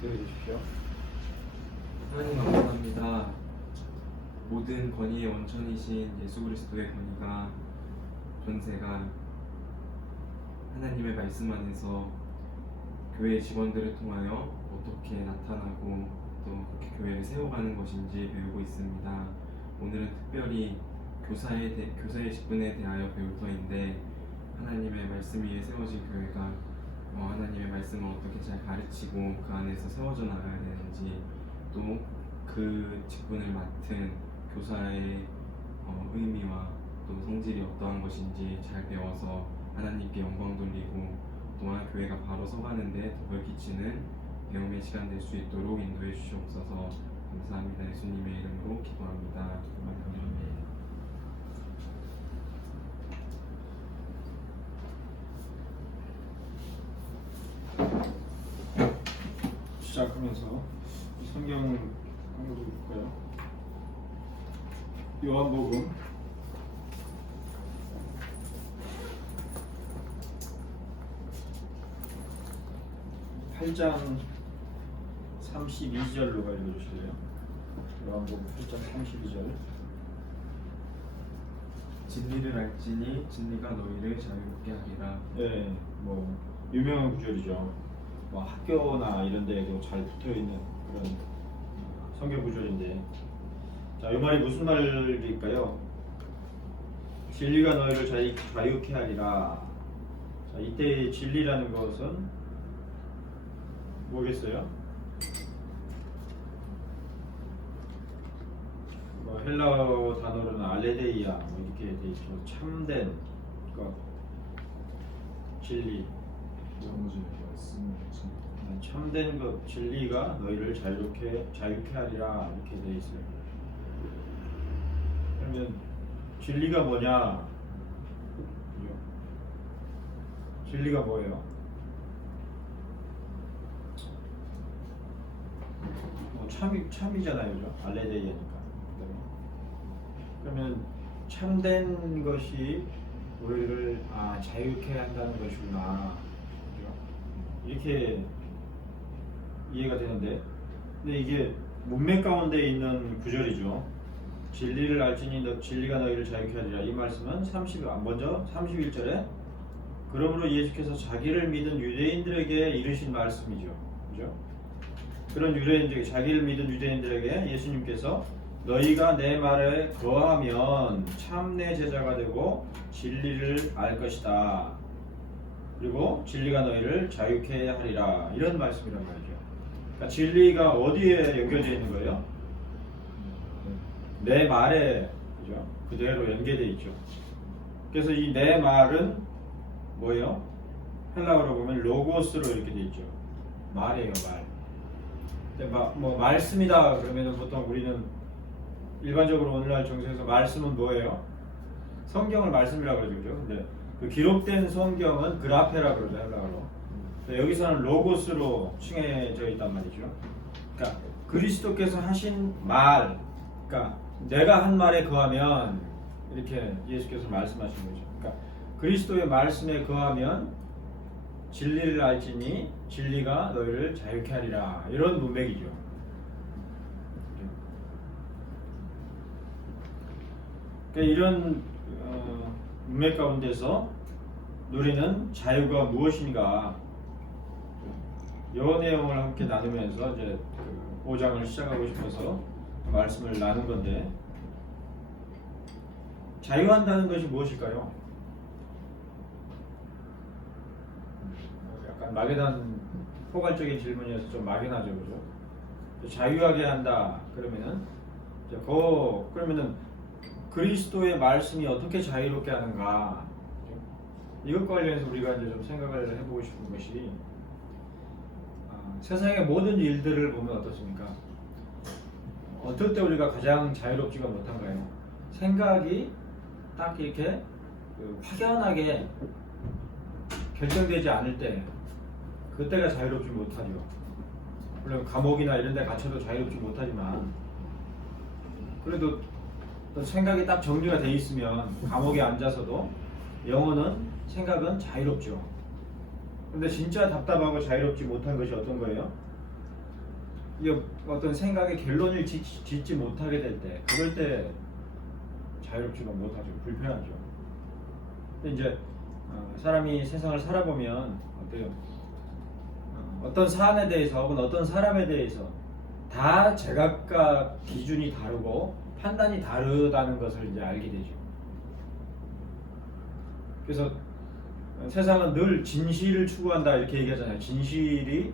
기도해 주십시오. 하나님 감사합니다. 모든 권위의 원천이신 예수 그리스도의 권위가 존재가 하나님의 말씀 안에서 교회 직원들을 통하여 어떻게 나타나고 또 어떻게 교회를 세워가는 것인지 배우고 있습니다. 오늘은 특별히 교사의 직분에 대하여 배울 터인데 하나님의 말씀 위에 세워진 교회가 하나님의 말씀을 어떻게 잘 가르치고 그 안에서 세워져 나가야 되는지 또 그 직분을 맡은 교사의 의미와 또 성질이 어떠한 것인지 잘 배워서 하나님께 영광 돌리고 또한 교회가 바로 서가는데 덕을 끼치는 배움의 시간 될 수 있도록 인도해 주시옵소서. 감사합니다. 예수님의 이름으로 기도합니다. 아멘. 시작하면서 성경 한번 볼까요? 요한복음 8장 32절로 읽어주실래요? 요한복음 8장 32절. 진리를 알지니 진리가 너희를 자유롭게 하리라. 네, 뭐 유명한 구절이죠. 뭐 학교나 이런 데에도 잘 붙어 있는 그런 성경 구절인데, 자, 이 말이 무슨 말일까요? 진리가 너희를 자유케 하리라. 자, 이때 진리라는 것은 뭐겠어요? 뭐 헬라어 단어로는 알레데이아 뭐 이렇게 돼 있죠. 참된 것, 진리. 참된 것, 진리가 너희를 자유케 하리라 이렇게 돼 있어요. 그러면 진리가 뭐냐? 그죠? 진리가 뭐예요? 참이잖아요, 그죠? 알레데이아니까. 그러면 참된 것이 우리를 자유케 한다는 것이구나, 그죠? 이렇게 이해가 되는데, 근데 이게 문맥 가운데 있는 구절이죠. 진리를 알지니 진리가 너희를 자유케 하리라. 이 말씀은 먼저 31절에 그러므로 예수께서 자기를 믿은 유대인들에게 이르신 말씀이죠, 그죠? 그런 유대인들에게, 자기를 믿은 유대인들에게 예수님께서 너희가 내 말에 거하면 참내 제자가 되고 진리를 알 것이다. 그리고 진리가 너희를 자유케 하리라. 이런 말씀이란 말이죠. 그러니까 진리가 어디에 연결되어 있는 거예요? 내 말에, 그죠? 그대로 연계되어 있죠. 그래서 이 내 말은 뭐예요? 헬라어로 보면 로고스로 이렇게 되어 있죠. 말이에요, 말. 근데 뭐 말씀이다 그러면 보통 우리는 일반적으로 오늘날 정서에서 말씀은 뭐예요? 성경을 말씀이라고 그러죠, 그죠? 근데 그 기록된 성경은 그라페라 그러죠, 헬라어로. 여기서는 로고스로 칭해져 있단 말이죠. 그러니까 그리스도께서 하신 말, 그러니까 내가 한 말에 거하면, 이렇게 예수께서 말씀하신 거죠. 그러니까 그리스도의 말씀에 거하면 진리를 알지니 진리가 너희를 자유케 하리라. 이런 문맥이죠. 그러니까 이런 문맥 가운데서 누리는 자유가 무엇인가, 이 내용을 함께 나누면서 이제 그 5장을 시작하고 싶어서 말씀을 나눈 건데, 자유한다는 것이 무엇일까요? 약간 막연한 포괄적인 질문이어서 좀 막연하죠, 그죠? 자유하게 한다 그러면은 그러면은 그리스도의 말씀이 어떻게 자유롭게 하는가, 이것과 관련해서 우리가 이제 좀 생각을 해보고 싶은 것이, 세상의 모든 일들을 보면 어떻습니까? 어떨 때 우리가 가장 자유롭지가 못한가요? 생각이 딱 이렇게 확연하게 결정되지 않을 때, 그때가 자유롭지 못하죠. 물론 감옥이나 이런 데 갇혀도 자유롭지 못하지만, 그래도 생각이 딱 정리가 돼 있으면 감옥에 앉아서도 생각은 자유롭죠. 근데 진짜 답답하고 자유롭지 못한 것이 어떤 거예요? 이게 어떤 생각의 결론을 짓지 못하게 될 때, 그럴 때 자유롭지가 못하죠. 불편하죠. 근데 이제 사람이 세상을 살아보면 어때요? 어떤 사안에 대해서 혹은 어떤 사람에 대해서 다 제각각 기준이 다르고 판단이 다르다는 것을 이제 알게 되죠. 그래서 세상은 늘 진실을 추구한다 이렇게 얘기하잖아요. 진실이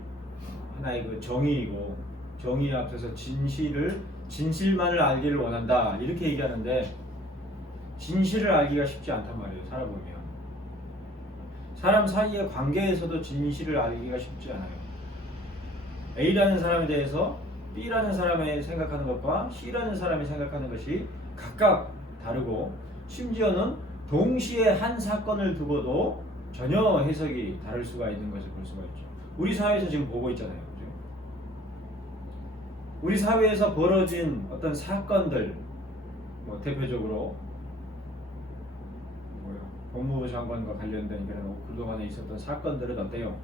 하나의 그 정의이고 정의 앞에서 진실만을 알기를 원한다 이렇게 얘기하는데 진실을 알기가 쉽지 않단 말이에요. 살아보면 사람 사이의 관계에서도 진실을 알기가 쉽지 않아요. A라는 사람에 대해서 B라는 사람이 생각하는 것과 C라는 사람이 생각하는 것이 각각 다르고 심지어는 동시에 한 사건을 두고도 전혀 해석이 다를 수가 있는 것을 볼 수가 있죠. 우리 사회에서 지금 보고 있잖아요. 그죠? 우리 사회에서 벌어진 어떤 사건들, 뭐 대표적으로 법무부 장관과 관련된 그동안에 있었던 사건들은 어때요?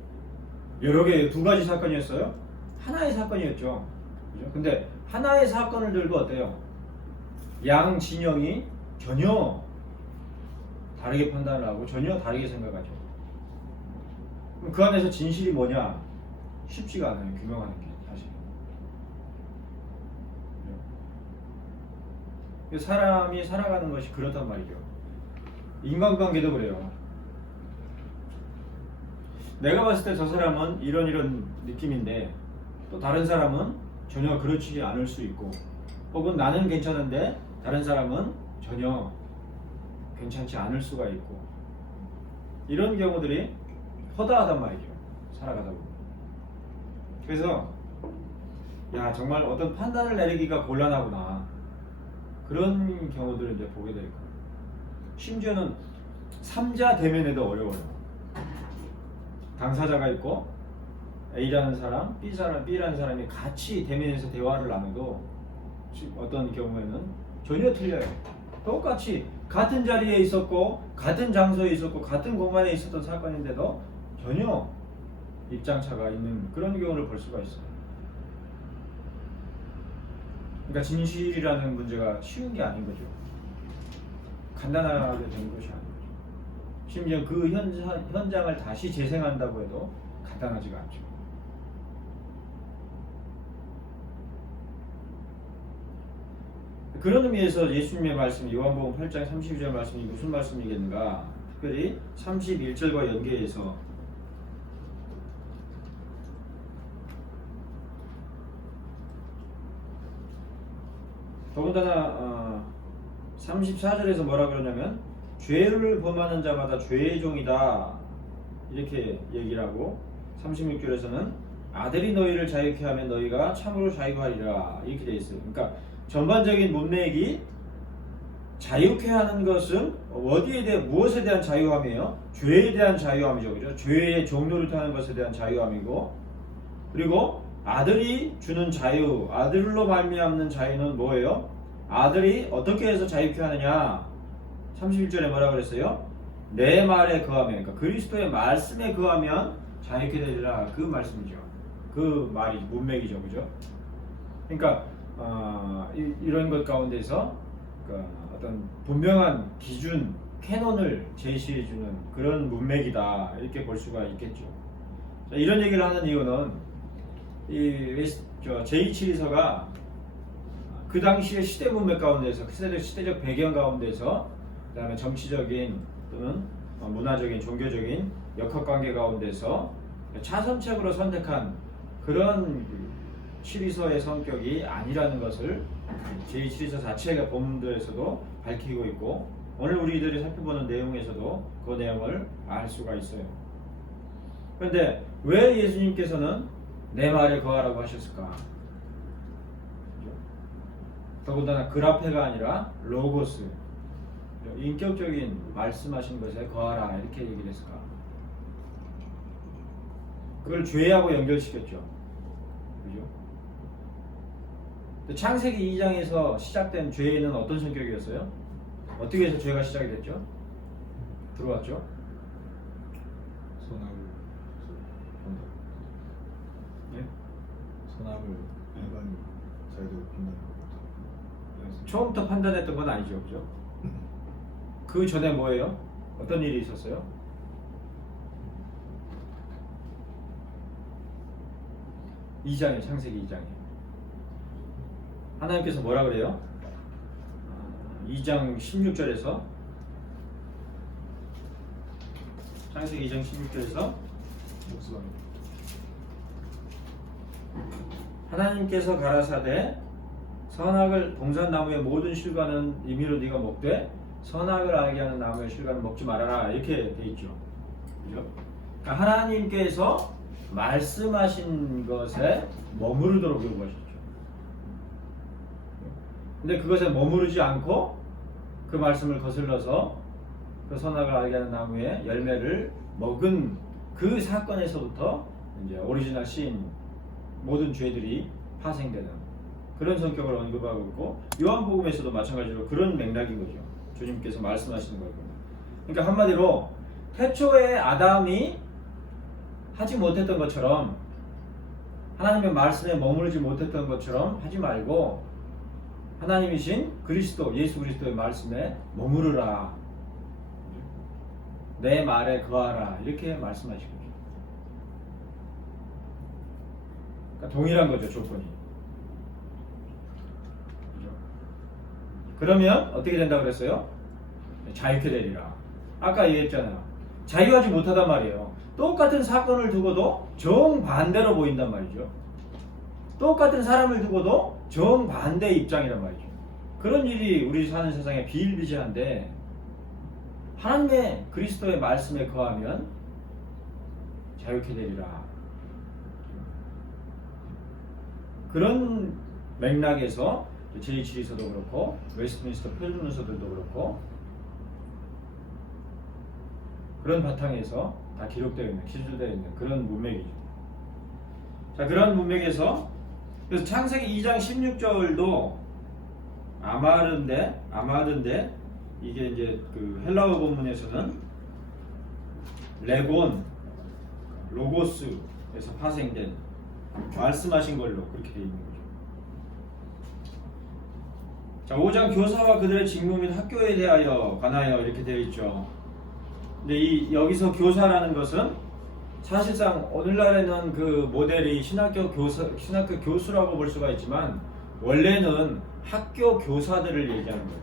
여러 개, 두 가지 사건이었어요? 하나의 사건이었죠. 그죠? 근데 하나의 사건을 들고 어때요? 양 진영이 전혀 다르게 판단을 하고 전혀 다르게 생각하죠. 그럼 그 안에서 진실이 뭐냐? 쉽지가 않아요. 규명하는 게 사실. 그죠? 사람이 살아가는 것이 그렇단 말이죠. 인간관계도 그래요. 내가 봤을 때 저 사람은 이런 느낌인데 또 다른 사람은 전혀 그렇지 않을 수 있고 혹은 나는 괜찮은데 다른 사람은 전혀 괜찮지 않을 수가 있고 이런 경우들이 허다하단 말이죠. 살아가다 보면. 그래서 야 정말 어떤 판단을 내리기가 곤란하구나 그런 경우들을 이제 보게 될 거예요. 심지어는 3자 대면에도 어려워요. 당사자가 있고 A라는 사람, B라는 사람이 같이 대면에서 대화를 나눠도 어떤 경우에는 전혀 틀려요. 똑같이 같은 자리에 있었고 같은 장소에 있었고 같은 공간에 있었던 사건인데도 전혀 입장차가 있는 그런 경우를 볼 수가 있어요. 그러니까 진실이라는 문제가 쉬운 게 아닌 거죠. 간단하게 된 것이 아닌 거죠. 심지어 그 현장을 다시 재생한다고 해도 간단하지가 않죠. 그런 의미에서 예수님의 말씀, 요한복음 8장 32절 말씀이 무슨 말씀이겠는가? 특별히 31절과 연계해서 더군다나 34절에서 뭐라 그러냐면 죄를 범하는 자마다 죄의 종이다 이렇게 얘기를 하고 36절에서는 아들이 너희를 자유케 하면 너희가 참으로 자유하리라 이렇게 돼 있어요. 그러니까 전반적인 문맥이 자유케 하는 것은 어디에 대해 무엇에 대한 자유함이에요? 죄에 대한 자유함이죠. 그죠? 죄의 종로를 타는 것에 대한 자유함이고 그리고 아들이 주는 자유, 아들로 말미암는 자유는 뭐예요? 아들이 어떻게 해서 자유케 하느냐? 31절에 뭐라 그랬어요? 내 말에 거하면, 그러니까 그리스도의 말씀에 거하면 자유케 되리라 그 말씀이죠. 그 말이 문맥이죠, 그죠? 그러니까 이런 것 가운데서 그러니까 어떤 분명한 기준, 캐논을 제시해주는 그런 문맥이다 이렇게 볼 수가 있겠죠. 자, 이런 얘기를 하는 이유는 이 제2치리서가 그 당시의 시대 문맥 가운데서 시대적 배경 가운데서 그다음에 정치적인 또는 문화적인 종교적인 역학관계 가운데서 차선책으로 선택한 그런 치리서의 성격이 아니라는 것을 제2치리서 자체가 본문들에서도 밝히고 있고 오늘 우리들이 살펴보는 내용에서도 그 내용을 알 수가 있어요. 그런데 왜 예수님께서는 내 말에 거하라고 하셨을까? 더군다나 그라페가 아니라 로고스, 인격적인 말씀하신 것에 거하라 이렇게 얘기를 했을까? 그걸 죄하고 연결시켰죠. 그죠? 창세기 2장에서 시작된 죄는 어떤 성격이었어요? 어떻게 해서 죄가 시작이 됐죠? 들어왔죠? 선악을 예? 선악을 일반이 자유적으로 판단하는 것 처음부터 판단했던 건 아니죠, 그죠? 그 전에 뭐예요? 어떤 일이 있었어요? 창세기 2장에 하나님께서 뭐라 그래요? 2장 16절에서 창세기 2장 16절에서 목수가 하나님께서 가라사대 선악을 동산나무의 모든 실과는 임의로 네가 먹되 선악을 알게 하는 나무의 실과는 먹지 말아라 이렇게 돼 있죠. 그죠? 그러니까 하나님께서 말씀하신 것에 머무르도록 요구하셨죠. 근데 그것에 머무르지 않고 그 말씀을 거슬러서 그 선악을 알게 하는 나무의 열매를 먹은 그 사건에서부터 이제 오리지널 신 모든 죄들이 파생되는 그런 성격을 언급하고 있고 요한복음에서도 마찬가지로 그런 맥락인 거죠. 주님께서 말씀하시는 거예요. 그러니까 한마디로 태초에 아담이 하지 못했던 것처럼 하나님의 말씀에 머무르지 못했던 것처럼 하지 말고 하나님이신 그리스도 예수 그리스도의 말씀에 머무르라. 내 말에 거하라. 이렇게 말씀하신 거죠. 그러니까 동일한 거죠, 조건이. 그러면 어떻게 된다고 그랬어요? 자유케 되리라. 아까 얘기했잖아요. 자유하지 못하단 말이에요. 똑같은 사건을 두고도 정반대로 보인단 말이죠. 똑같은 사람을 두고도 정반대 입장이란 말이죠. 그런 일이 우리 사는 세상에 비일비재한데 하나님의 그리스도의 말씀에 거하면 자유케 되리라. 그런 맥락에서 제2지리서도 그렇고 웨스트민스터 표준문서들도 그렇고 그런 바탕에서 다 기록되어 있는, 기술되어 있는 그런 문맥이죠. 자, 그런 문맥에서 그래서 창세기 2장 16절도 아마든데 이게 이제 그 헬라어 본문에서는 레곤, 로고스에서 파생된 말씀하신 걸로 그렇게 되어 있는 거죠. 자, 5장 교사와 그들의 직무 및 학교에 대하여 관하여 이렇게 되어 있죠. 근데 여기서 교사라는 것은 사실상 오늘날에는 그 모델이 신학교 교수라고 볼 수가 있지만 원래는 학교 교사들을 얘기하는 거예요.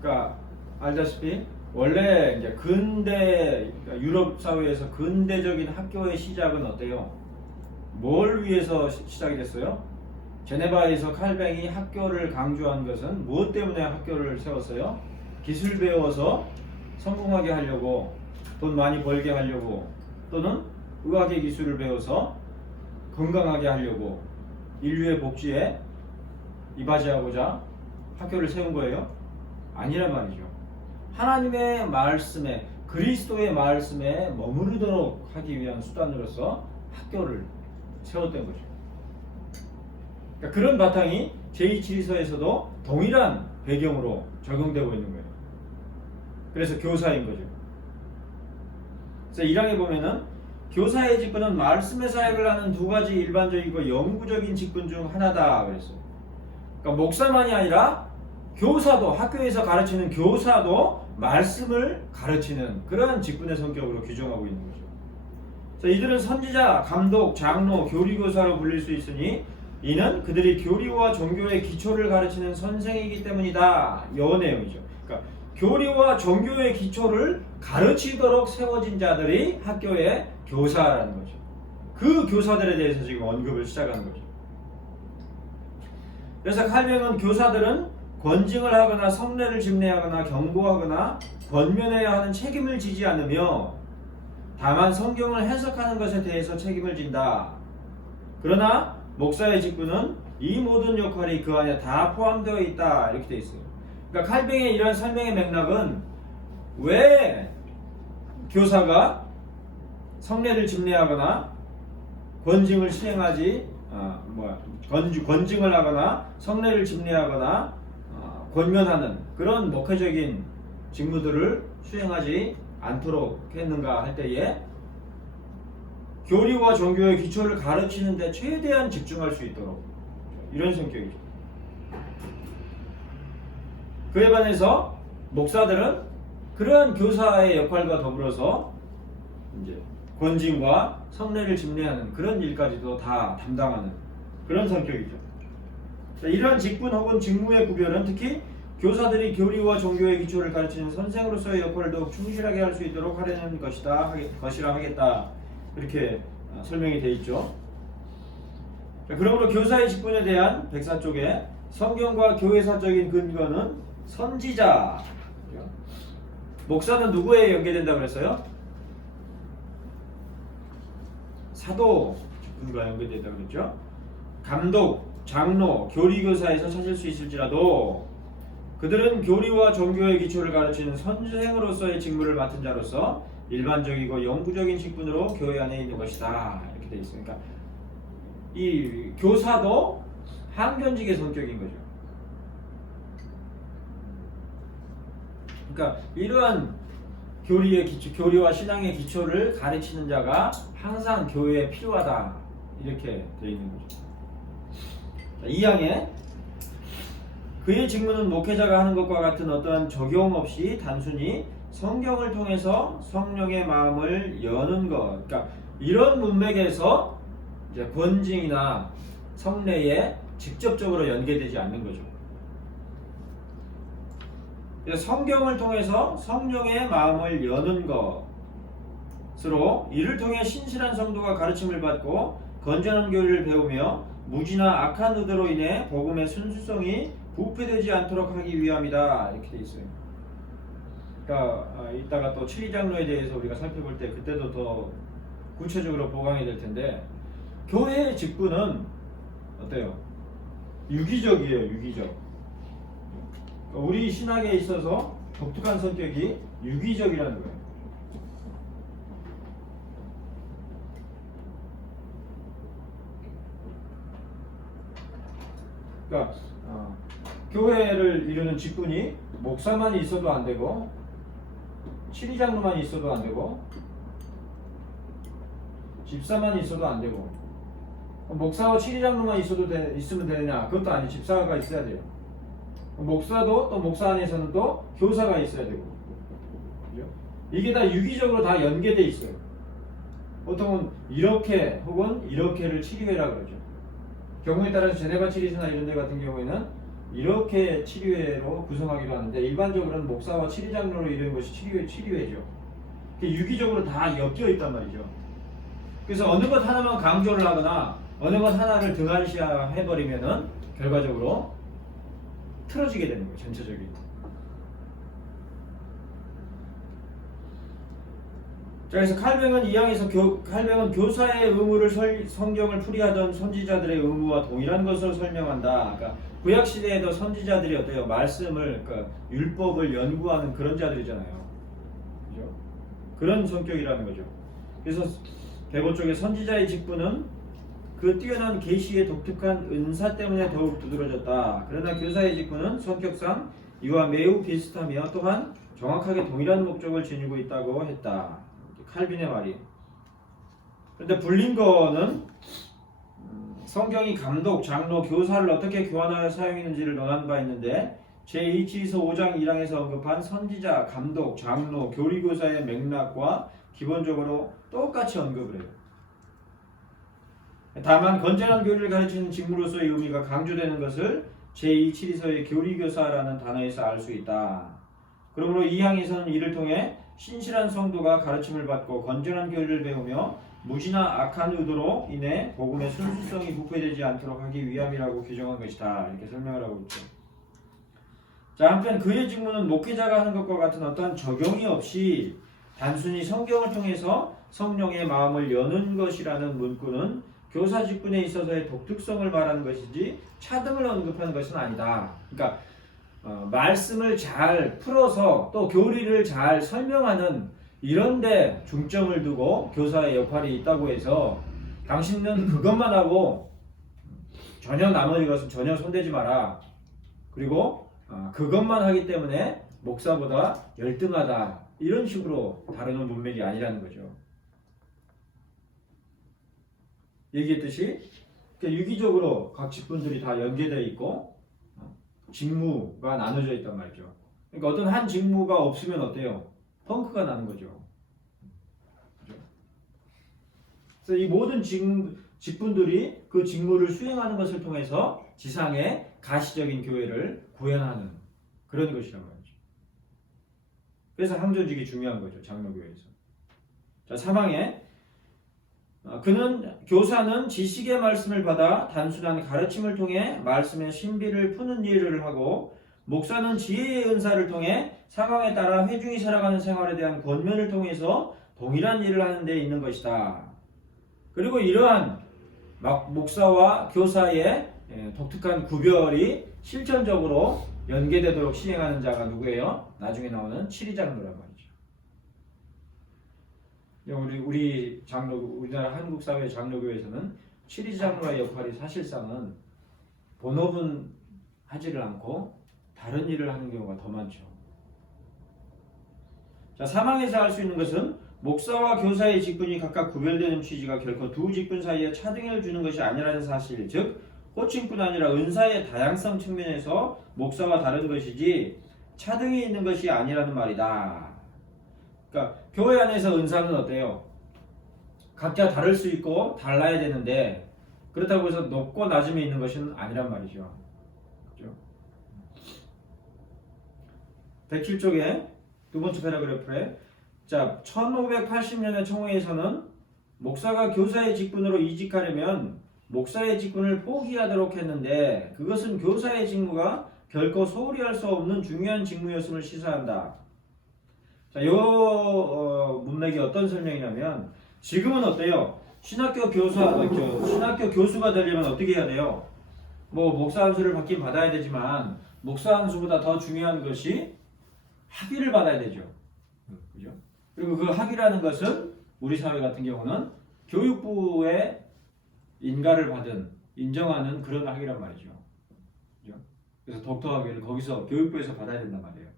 그러니까 알다시피 원래 이제 근대 그러니까 유럽 사회에서 근대적인 학교의 시작은 어때요? 뭘 위해서 시작이 됐어요? 제네바에서 칼뱅이 학교를 강조한 것은 무엇 때문에 학교를 세웠어요? 기술 배워서 성공하게 하려고, 돈 많이 벌게 하려고, 또는 의학의 기술을 배워서 건강하게 하려고, 인류의 복지에 이바지하고자 학교를 세운 거예요? 아니란 말이죠. 하나님의 말씀에, 그리스도의 말씀에 머무르도록 하기 위한 수단으로서 학교를 세웠던 거죠. 그러니까 그런 바탕이 제2지리서에서도 동일한 배경으로 적용되고 있는 거예요. 그래서 교사인 거죠. 그래서 1항에 보면은 교사의 직분은 말씀의 사역을 하는 두 가지 일반적이고 영구적인 직분 중 하나다 그랬어요. 그러니까 목사만이 아니라 교사도, 학교에서 가르치는 교사도 말씀을 가르치는 그러한 직분의 성격으로 규정하고 있는 거죠. 그래서 이들은 선지자, 감독, 장로, 교리교사로 불릴 수 있으니 이는 그들이 교리와 종교의 기초를 가르치는 선생이기 때문이다. 이 내용이죠. 그러니까 교리와 종교의 기초를 가르치도록 세워진 자들이 학교의 교사라는 거죠. 그 교사들에 대해서 지금 언급을 시작하는 거죠. 그래서 칼뱅은 교사들은 권징을 하거나 성례를 집례하거나 경고하거나 권면해야 하는 책임을 지지 않으며 다만 성경을 해석하는 것에 대해서 책임을 진다. 그러나 목사의 직분은 이 모든 역할이 그 안에 다 포함되어 있다. 이렇게 되어 있어요. 그러니까 칼뱅의 이런 설명의 맥락은 왜 교사가 성례를 집례하거나 권징을 수행하지 권징을 하거나 성례를 집례하거나 권면하는 그런 목회적인 직무들을 수행하지 않도록 했는가 할 때에 교리와 종교의 기초를 가르치는 데 최대한 집중할 수 있도록 이런 성격이죠. 그에 반해서 목사들은 그러한 교사의 역할과 더불어서 이제 권징과 성례를 집례하는 그런 일까지도 다 담당하는 그런 성격이죠. 이러한 직분 혹은 직무의 구별은 특히 교사들이 교리와 종교의 기초를 가르치는 선생으로서의 역할을 더욱 충실하게 할 수 있도록 하려는 것이라 하겠다. 이렇게 설명이 되어 있죠. 그러므로 교사의 직분에 대한 104쪽에 성경과 교회사적인 근거는 선지자. 목사는 누구에 연계된다고 그랬어요? 사도 직분과 연계된다고 그랬죠. 감독, 장로, 교리교사에서 찾을 수 있을지라도 그들은 교리와 종교의 기초를 가르치는 선생으로서의 직무를 맡은 자로서 일반적이고 영구적인 직분으로 교회 안에 있는 것이다. 이렇게 되어 있으니까 이 교사도 항변직의 성격인 거죠. 그러니까 이러한 교리의 기초, 교리와 신앙의 기초를 가르치는 자가 항상 교회에 필요하다. 이렇게 되어 있는 거죠. 2항에 그의 직무는 목회자가 하는 것과 같은 어떠한 적용 없이 단순히 성경을 통해서 성령의 마음을 여는 것. 그러니까 이런 문맥에서 이제 권징이나 성례에 직접적으로 연계되지 않는 거죠. 성경을 통해서 성령의 마음을 여는 것으로 이를 통해 신실한 성도가 가르침을 받고 건전한 교리를 배우며 무지나 악한 의도로 인해 복음의 순수성이 부패되지 않도록 하기 위함이다. 이렇게 돼 있어요. 그러니까 이따가 또 7장로에 대해서 우리가 살펴볼 때 그때도 더 구체적으로 보강이 될 텐데 교회의 직분은 어때요? 유기적이에요. 유기적. 우리 신학에 있어서 독특한 성격이 유기적이라는 거예요. 그러니까 교회를 이루는 직분이 목사만 있어도 안 되고 치리장로만 있어도 안 되고 집사만 있어도 안 되고 목사와 치리장로만 있으면 되느냐? 그것도 아니에요. 집사가 있어야 돼요. 목사도 또 목사 안에서는 또 교사가 있어야 되고 그죠? 이게 다 유기적으로 다 연계돼 있어요. 보통은 이렇게 혹은 이렇게를 치료회라 그러죠. 경우에 따라서 제네바 치리회나 이런 데 같은 경우에는 이렇게 치료회로 구성하기도 하는데 일반적으로는 목사와 치리장로로 이루는 것이 치료회죠. 유기적으로 다 엮여 있단 말이죠. 그래서 어느 것 하나만 강조를 하거나 어느 것 하나를 등한시해버리면은 결과적으로 틀어지게 되는 거예요. 전체적인. 자, 그래서 칼뱅은 이 항에서 칼뱅은 교사의 의무를 성경을 풀이하던 선지자들의 의무와 동일한 것을 설명한다. 그러니까 구약 시대에도 선지자들이 어때요? 말씀을 그러니까 율법을 연구하는 그런 자들이잖아요. 그죠? 그런 성격이라는 거죠. 그래서 대보 쪽에 선지자의 직분은 그 뛰어난 계시의 독특한 은사 때문에 더욱 두드러졌다. 그러나 교사의 직분은 성격상 이와 매우 비슷하며 또한 정확하게 동일한 목적을 지니고 있다고 했다. 칼빈의 말이. 그런데 불린거는 성경이 감독, 장로, 교사를 어떻게 교환하여 사용했는지를 논한 바 있는데 제2치서 5장 1항에서 언급한 선지자, 감독, 장로, 교리교사의 맥락과 기본적으로 똑같이 언급을 해요. 다만 건전한 교리를 가르치는 직무로서의 의미가 강조되는 것을 제2치리서의 교리교사라는 단어에서 알 수 있다. 그러므로 이 항에서는 이를 통해 신실한 성도가 가르침을 받고 건전한 교리를 배우며 무지나 악한 의도로 인해 복음의 순수성이 부패되지 않도록 하기 위함이라고 규정한 것이다. 이렇게 설명을 하고 있죠. 자, 한편 그의 직무는 목회자가 하는 것과 같은 어떠한 적용이 없이 단순히 성경을 통해서 성령의 마음을 여는 것이라는 문구는 교사 직분에 있어서의 독특성을 말하는 것이지 차등을 언급하는 것은 아니다. 그러니까 말씀을 잘 풀어서 또 교리를 잘 설명하는 이런 데 중점을 두고 교사의 역할이 있다고 해서 당신은 그것만 하고 전혀 나머지 것은 전혀 손대지 마라. 그리고 그것만 하기 때문에 목사보다 열등하다. 이런 식으로 다루는 문맥이 아니라는 거죠. 얘기했듯이 그러니까 유기적으로 각 직분들이 다 연계되어 있고 직무가 나눠져 있단 말이죠. 그러니까 어떤 한 직무가 없으면 어때요? 펑크가 나는 거죠. 그죠? 그래서 이 모든 직분들이 그 직무를 수행하는 것을 통해서 지상의 가시적인 교회를 구현하는 그런 것이란 말이죠. 그래서 항조직이 중요한 거죠. 장로교회에서. 자, 3항에 그는 교사는 지식의 말씀을 받아 단순한 가르침을 통해 말씀의 신비를 푸는 일을 하고 목사는 지혜의 은사를 통해 상황에 따라 회중이 살아가는 생활에 대한 권면을 통해서 동일한 일을 하는 데 있는 것이다. 그리고 이러한 목사와 교사의 독특한 구별이 실천적으로 연계되도록 시행하는 자가 누구예요? 나중에 나오는 7위장로란 말이죠. 우리 장로, 우리나라 한국 사회 장로교회에서는 7위장로의 역할이 사실상은 본업은 하지를 않고 다른 일을 하는 경우가 더 많죠. 자, 사망에서 할 수 있는 것은 목사와 교사의 직분이 각각 구별되는 취지가 결코 두 직분 사이에 차등을 주는 것이 아니라는 사실, 즉 호칭뿐 아니라 은사의 다양성 측면에서 목사와 다른 것이지 차등이 있는 것이 아니라는 말이다. 그러니까 교회 안에서 은사는 어때요? 각자 다를 수 있고 달라야 되는데 그렇다고 해서 높고 낮음이 있는 것은 아니란 말이죠. 그렇죠? 107쪽에 두 번째 패러그래프에 자, 1580년의 총회에서는 목사가 교사의 직분으로 이직하려면 목사의 직분을 포기하도록 했는데 그것은 교사의 직무가 결코 소홀히 할 수 없는 중요한 직무였음을 시사한다. 자, 요 문맥이 어떤 설명이냐면 지금은 어때요? 신학교 교수가 되려면 어떻게 해야 돼요? 뭐 목사 안수를 받긴 받아야 되지만 목사 안수보다 더 중요한 것이 학위를 받아야 되죠. 그죠? 그리고 그 학위라는 것은 우리 사회 같은 경우는 교육부의 인가를 받은 인정하는 그런 학위란 말이죠. 그죠? 그래서 독터 학위를 거기서 교육부에서 받아야 된단 말이에요.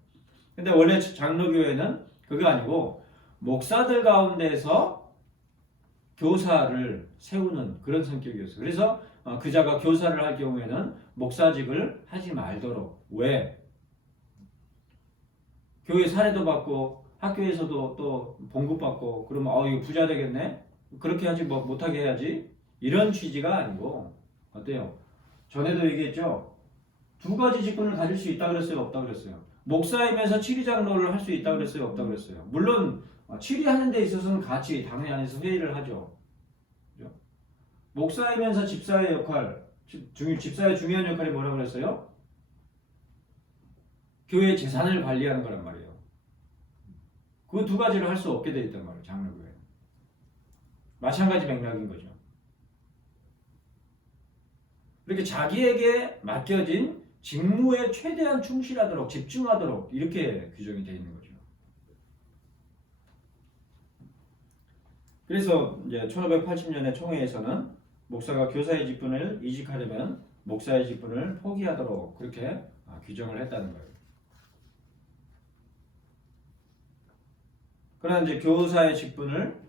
근데 원래 장로교회는 그거 아니고 목사들 가운데서 교사를 세우는 그런 성격이었어요. 그래서 그자가 교사를 할 경우에는 목사직을 하지 말도록. 왜? 교회 사례도 받고 학교에서도 또 봉급받고 그러면 이거 부자 되겠네? 그렇게 하지 뭐 못하게 해야지. 이런 취지가 아니고 어때요? 전에도 얘기했죠. 두 가지 직분을 가질 수 있다 그랬어요? 없다 그랬어요? 목사이면서 7위 장로를 할 수 있다 그랬어요? 없다 그랬어요? 물론 7위 하는 데 있어서는 같이 당회 안에서 회의를 하죠. 그죠? 목사이면서 집사의 역할, 집사의 중요한 역할이 뭐라고 그랬어요? 교회 재산을 관리하는 거란 말이에요. 그 두 가지를 할 수 없게 돼 있단 말이에요. 장로교회. 마찬가지 맥락인 거죠. 이렇게 자기에게 맡겨진 직무에 최대한 충실하도록 집중하도록 이렇게 규정이 되어 있는 거죠. 그래서 이제 1580년의 총회에서는 목사가 교사의 직분을 이직하려면 목사의 직분을 포기하도록 그렇게 규정을 했다는 거예요. 그러나 이제 교사의 직분을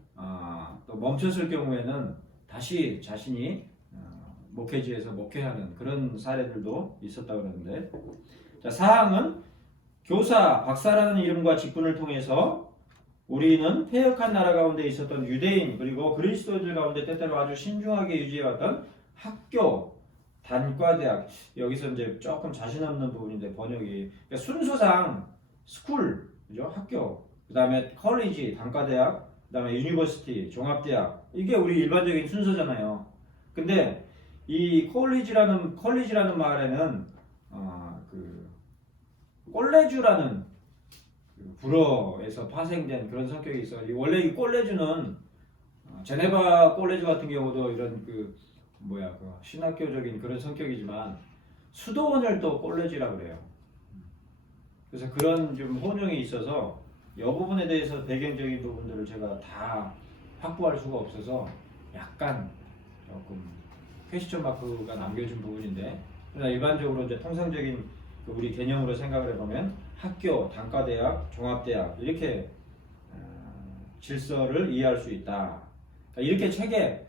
또 멈췄을 경우에는 다시 자신이 목회지에서 목회하는 그런 사례들도 있었다고 그러는데, 자, 사항은 교사, 박사라는 이름과 직분을 통해서 우리는 폐역한 나라 가운데 있었던 유대인 그리고 그리스도인들 가운데 때때로 아주 신중하게 유지해왔던 학교, 단과대학, 여기서 이제 조금 자신 없는 부분인데 번역이 그러니까 순서상 스쿨, 그죠? 학교, 그 다음에 컬리지, 단과대학, 그 다음에 유니버시티, 종합대학, 이게 우리 일반적인 순서잖아요. 근데 이 컬리지라는 말에는 그 꼴레주라는 불어에서 파생된 그런 성격이 있어요. 원래 이 꼴레주는 제네바 꼴레주 같은 경우도 이런 그 신학교적인 그런 성격이지만 수도원을 또 꼴레지라고 그래요. 그래서 그런 좀 혼용이 있어서 이 부분에 대해서 배경적인 부분들을 제가 다 확보할 수가 없어서 약간 조금 퀘스천 마크가 남겨진 부분인데, 그러나 일반적으로 이제 통상적인 우리 개념으로 생각을 해보면 학교, 단과대학, 종합대학 이렇게 질서를 이해할 수 있다. 그러니까 이렇게 책에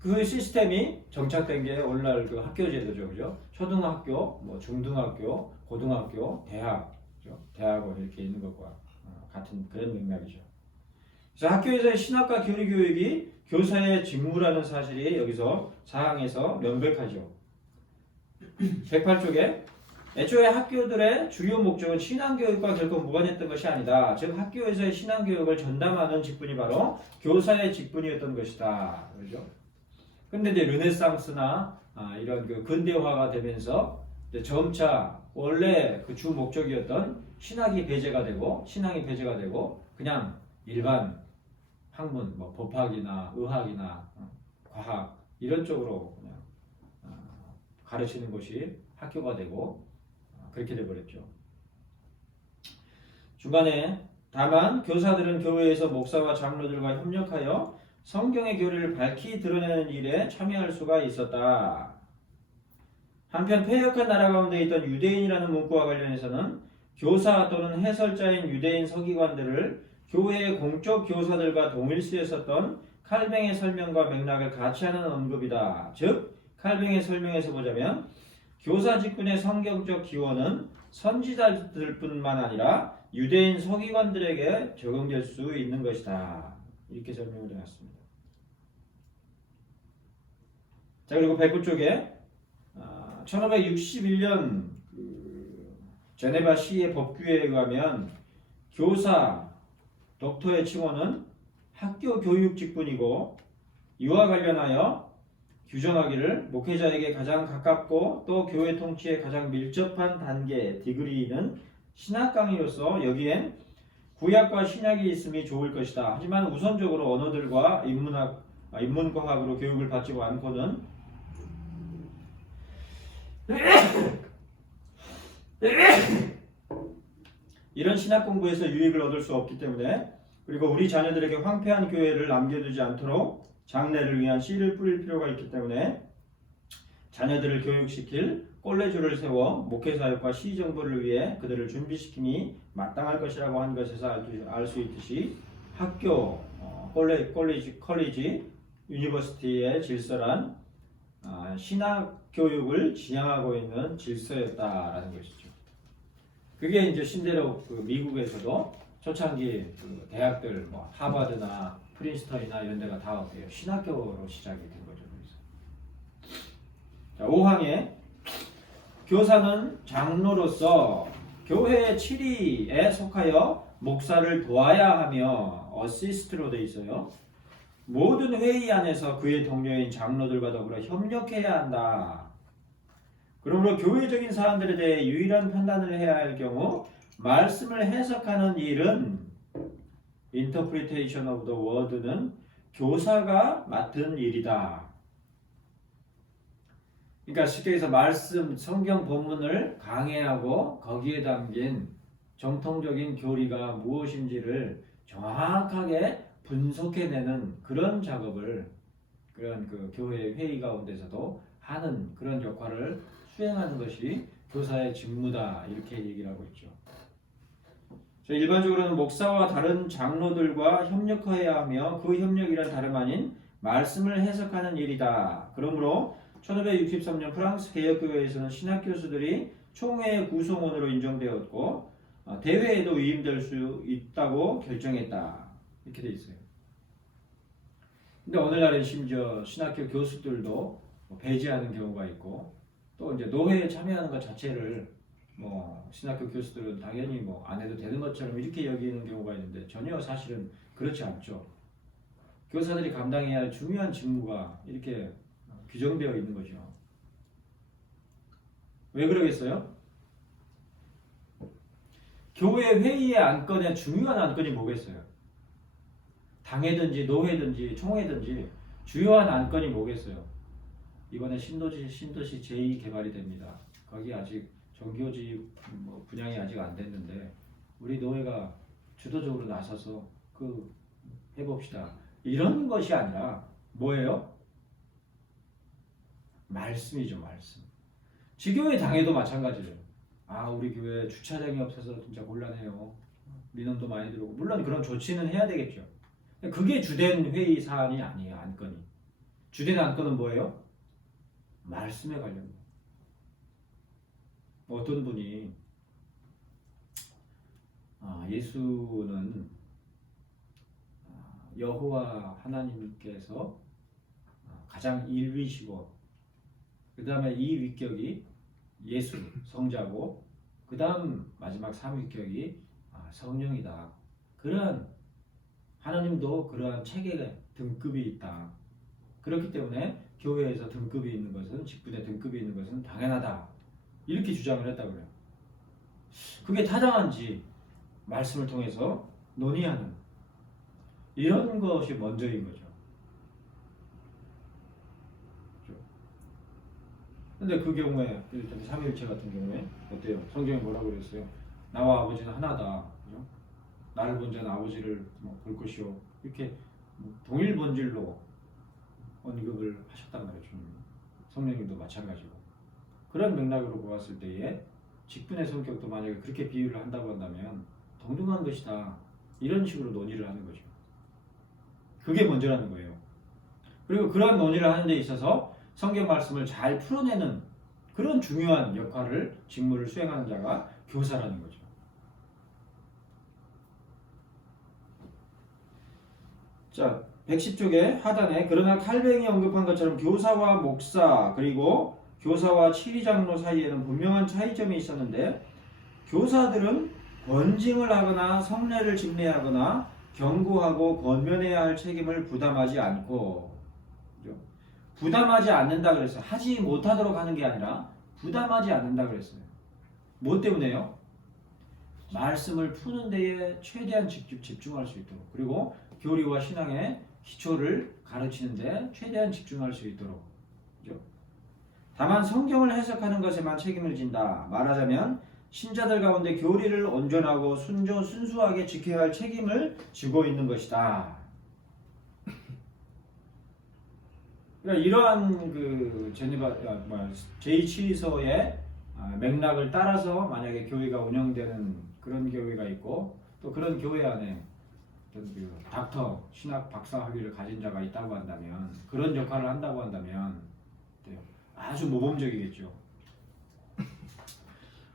그 시스템이 정착된 게 오늘날 그 학교 제도죠, 그죠? 초등학교, 뭐 중등학교, 고등학교, 대학, 그죠? 대학원 이렇게 있는 것과 같은 그런 맥락이죠. 그래서 학교에서의 신학과 교리 교육이 교사의 직무라는 사실이 여기서 사항에서 명백하죠. 108쪽에 애초에 학교들의 주요 목적은 신앙교육과 결코 무관했던 것이 아니다. 즉 학교에서의 신앙교육을 전담하는 직분이 바로 교사의 직분이었던 것이다. 그렇죠? 근데 이제 르네상스나 이런 그 근대화가 되면서 이제 점차 원래 그 주 목적이었던 신학이 배제가 되고 그냥 일반 학문, 뭐 법학이나 의학이나 과학 이런 쪽으로 그냥 가르치는 것이 학교가 되고 그렇게 돼버렸죠. 중간에 다만 교사들은 교회에서 목사와 장로들과 협력하여 성경의 교리를 밝히 드러내는 일에 참여할 수가 있었다. 한편 패역한 나라 가운데 있던 유대인이라는 문구와 관련해서는 교사 또는 해설자인 유대인 서기관들을 교회의 공적 교사들과 동일시에 썼던 칼뱅의 설명과 맥락을 같이 하는 언급이다. 즉 칼뱅의 설명에서 보자면 교사 직분의 성경적 기원은 선지자들뿐만 아니라 유대인 서기관들에게 적용될 수 있는 것이다. 이렇게 설명을 해놨습니다. 자, 그리고 109쪽에 1561년 제네바 시의 법규에 의하면 교사, 독터의 칭호는 학교 교육 직분이고 이와 관련하여 규정하기를 목회자에게 가장 가깝고 또 교회 통치에 가장 밀접한 단계, 디그리는 신학 강의로서 여기엔 구약과 신약이 있음이 좋을 것이다. 하지만 우선적으로 언어들과 인문과학으로 교육을 받지 않고는 이런 신학 공부에서 유익을 얻을 수 없기 때문에 그리고 우리 자녀들에게 황폐한 교회를 남겨두지 않도록 장래를 위한 씨를 뿌릴 필요가 있기 때문에 자녀들을 교육시킬 꼴레주를 세워 목회사역과 시정부를 위해 그들을 준비시킴이 마땅할 것이라고 한 것에서 알 수 있듯이 학교, 컬리지, 유니버시티의 질서란 신학 교육을 지향하고 있는 질서였다라는 것이죠. 그게 이제 신대로 그 미국에서도 초창기 그 대학들 뭐 하버드나 프린스턴이나 이런 데가 다 어때요? 신학교로 시작이 된 거죠. 자, 5항에 교사는 장로로서 교회의 치리에 속하여 목사를 도와야 하며 어시스트로 되어 있어요. 모든 회의 안에서 그의 동료인 장로들과 더불어 협력해야 한다. 그러므로 교회적인 사안들에 대해 유일한 판단을 해야 할 경우 말씀을 해석하는 일은 Interpretation of the Word는 교사가 맡은 일이다. 그러니까 쉽게 해서 말씀, 성경 본문을 강해하고 거기에 담긴 정통적인 교리가 무엇인지를 정확하게 분석해내는 그런 작업을 그런 그 교회 회의 가운데서도 하는 그런 역할을 수행하는 것이 교사의 직무다 이렇게 얘기를 하고 있죠. 일반적으로는 목사와 다른 장로들과 협력해야 하며 그 협력이란 다름 아닌 말씀을 해석하는 일이다. 그러므로 1563년 프랑스 개혁교회에서는 신학교수들이 총회의 구성원으로 인정되었고 대회에도 위임될 수 있다고 결정했다. 이렇게 돼 있어요. 근데 오늘날에 심지어 신학교 교수들도 배제하는 경우가 있고 또 이제 노회에 참여하는 것 자체를 뭐 신학교 교수들은 당연히 뭐 안 해도 되는 것처럼 이렇게 여기는 경우가 있는데 전혀 사실은 그렇지 않죠. 교사들이 감당해야 할 중요한 직무가 이렇게 규정되어 있는 거죠. 왜 그러겠어요? 교회 회의의 안건에 중요한 안건이 뭐겠어요? 당회든지 노회든지 총회든지 주요한 안건이 뭐겠어요? 이번에 신도시 제2 개발이 됩니다. 거기 아직 정교지 뭐 분양이 아직 안 됐는데 우리 노회가 주도적으로 나서서 그 해봅시다. 이런 것이 아니라 뭐예요? 말씀이죠, 말씀. 지교회 당회도 마찬가지예요. 우리 교회 주차장이 없어서 진짜 곤란해요. 민원도 많이 들어오고 물론 그런 조치는 해야 되겠죠. 그게 주된 회의 사안이 아니에요, 안건이. 주된 안건은 뭐예요? 말씀에 관련. 어떤 분이 예수는 여호와 하나님께서 가장 1위시고 그 다음에 2위격이 예수 성자고 그 다음 마지막 3위격이 성령이다. 그러한 하나님도 그러한 체계의 등급이 있다. 그렇기 때문에 교회에서 등급이 있는 것은 직분에 등급이 있는 것은 당연하다. 이렇게 주장을 했다고 그래요. 그게 타당한지 말씀을 통해서 논의하는 이런 것이 먼저인 거죠. 근데 그 경우에 삼위일체 같은 경우에 어때요? 성경에 뭐라고 그랬어요? 나와 아버지는 하나다. 그죠? 나를 본 자는 아버지를 볼 것이요. 이렇게 동일 본질로 언급을 하셨단 말이죠. 성령님도 마찬가지고. 그런 맥락으로 보았을 때에 직분의 성격도 만약에 그렇게 비유를 한다고 한다면 동등한 것이다. 이런 식으로 논의를 하는 거죠. 그게 먼저라는 거예요. 그리고 그런 논의를 하는 데 있어서 성경 말씀을 잘 풀어내는 그런 중요한 역할을, 직무를 수행하는 자가 교사라는 거죠. 자, 110쪽에 하단에 그러나 칼뱅이 언급한 것처럼 교사와 목사 그리고 교사와 치리장로 사이에는 분명한 차이점이 있었는데 교사들은 권징을 하거나 성례를 집례하거나 경고하고 권면해야 할 책임을 부담하지 않고 부담하지 않는다 그랬어요. 하지 못하도록 하는 게 아니라 부담하지 않는다 그랬어요. 뭐 때문에요? 말씀을 푸는 데에 최대한 집중할 수 있도록 그리고 교리와 신앙의 기초를 가르치는 데 최대한 집중할 수 있도록 그죠? 다만 성경을 해석하는 것에만 책임을 진다. 말하자면 신자들 가운데 교리를 온전하고 순수하게 지켜야 할 책임을 지고 있는 것이다. 그러니까 이러한 그 제2치리서의 맥락을 따라서 만약에 교회가 운영되는 그런 교회가 있고 또 그런 교회 안에 어떤 그 닥터 신학 박사 학위를 가진 자가 있다고 한다면 그런 역할을 한다고 한다면 아주 모범적이겠죠.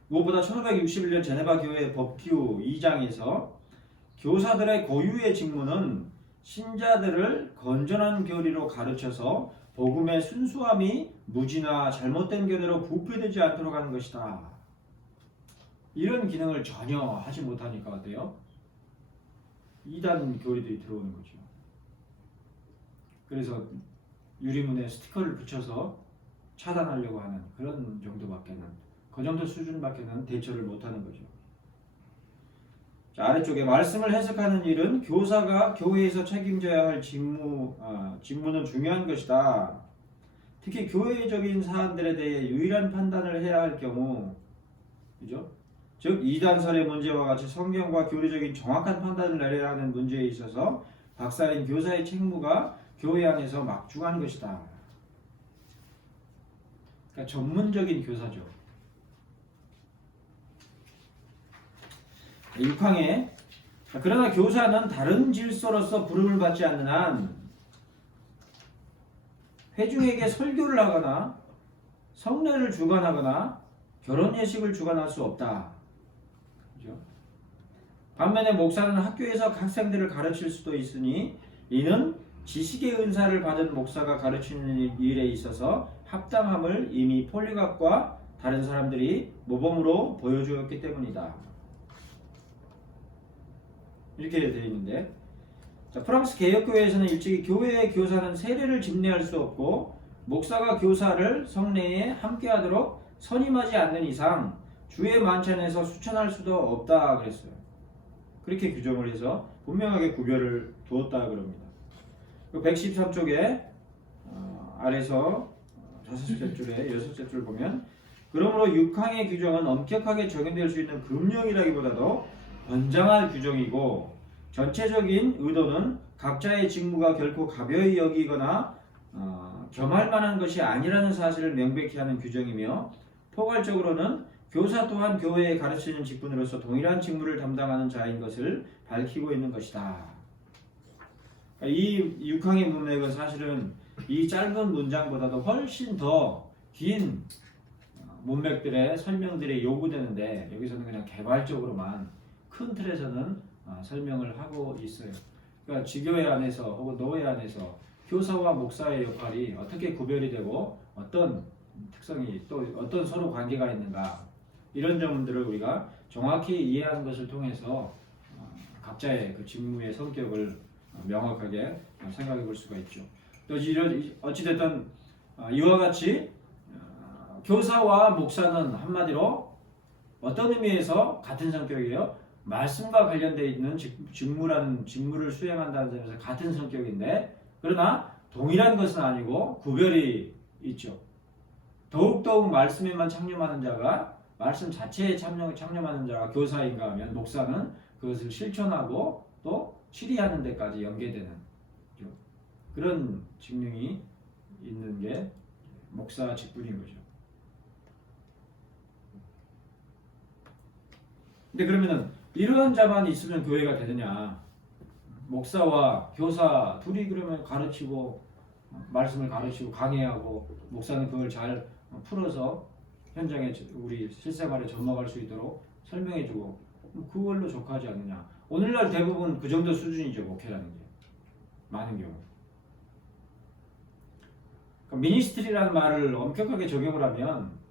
무엇보다 1561년 제네바 교회 법규 2장에서 교사들의 고유의 직무는 신자들을 건전한 교리로 가르쳐서 복음의 순수함이 무지나 잘못된 견해로 부패되지 않도록 하는 것이다. 이런 기능을 전혀 하지 못하니까 어때요? 이단 교리들이 들어오는 거죠. 그래서 유리문에 스티커를 붙여서 차단하려고 하는 그런 정도밖에는 그 정도 수준밖에는 대처를 못하는 거죠. 자, 아래쪽에 말씀을 해석하는 일은 교사가 교회에서 책임져야 할 직무는 중요한 것이다. 특히 교회적인 사안들에 대해 유일한 판단을 해야 할 경우, 그죠? 즉 이단설의 문제와 같이 성경과 교리적인 정확한 판단을 내려야 하는 문제에 있어서 박사인 교사의 책무가 교회 안에서 막중한 것이다. 그러니까 전문적인 교사죠. 6항에 그러나 교사는 다른 질서로서 부름을 받지 않는 한 회중에게 설교를 하거나 성례를 주관하거나 결혼 예식을 주관할 수 없다. 그렇죠? 반면에 목사는 학교에서 학생들을 가르칠 수도 있으니 이는 지식의 은사를 받은 목사가 가르치는 일에 있어서 합당함을 이미 폴리갑과 다른 사람들이 모범으로 보여주었기 때문이다. 이렇게 되어 있는데, 자, 프랑스 개혁교회에서는 일찍이 교회의 교사는 세례를 집례할 수 없고 목사가 교사를 성례에 함께하도록 선임하지 않는 이상 주의 만찬에서 수천할 수도 없다 그랬어요. 그렇게 규정을 해서 분명하게 구별을 두었다 그럽니다. 113쪽에 아래서 5째 줄에 6째 줄 보면 그러므로 6항의 규정은 엄격하게 적용될 수 있는 금령이라기보다도 권장할 규정이고 전체적인 의도는 각자의 직무가 결코 가벼이 여기거나 겸할 만한 것이 아니라는 사실을 명백히 하는 규정이며 포괄적으로는 교사 또한 교회에 가르치는 직분으로서 동일한 직무를 담당하는 자인 것을 밝히고 있는 것이다. 이 6항의 문맥은 사실은 이 짧은 문장보다도 훨씬 더 긴 문맥들의 설명들이 요구되는데 여기서는 그냥 개괄적으로만 큰 틀에서는 설명을 하고 있어요. 그러니까 지교회 안에서 혹은 노회 안에서 교사와 목사의 역할이 어떻게 구별이 되고 어떤 특성이 또 어떤 서로 관계가 있는가 이런 점들을 우리가 정확히 이해하는 것을 통해서 각자의 그 직무의 성격을 명확하게 생각해 볼 수가 있죠. 또 어찌됐든 이와 같이 교사와 목사는 한마디로 어떤 의미에서 같은 성격이에요? 말씀과 관련되어 있는 직무를 수행한다는 점에서 같은 성격인데 그러나 동일한 것은 아니고 구별이 있죠. 더욱더욱 말씀에만 창념하는 자가 말씀 자체에 창념하는 자가 교사인가 하면 목사는 그것을 실천하고 또 치리하는 데까지 연계되는 그런 직능이 있는 게 목사 직분인 거죠. 근데 그러면은 이러한 자만 있으면 교회가 되느냐? 목사와 교사 둘이 그러면 가르치고 말씀을 가르치고 강해하고 목사는 그걸 잘 풀어서 현장에 우리 실생활에 접목할 수 있도록 설명해주고 그걸로 족하지 않느냐? 오늘날 대부분 그 정도 수준이죠 목회라는 게 많은 경우. 그러니까 미니스트리라는 말을 엄격하게 적용을 하면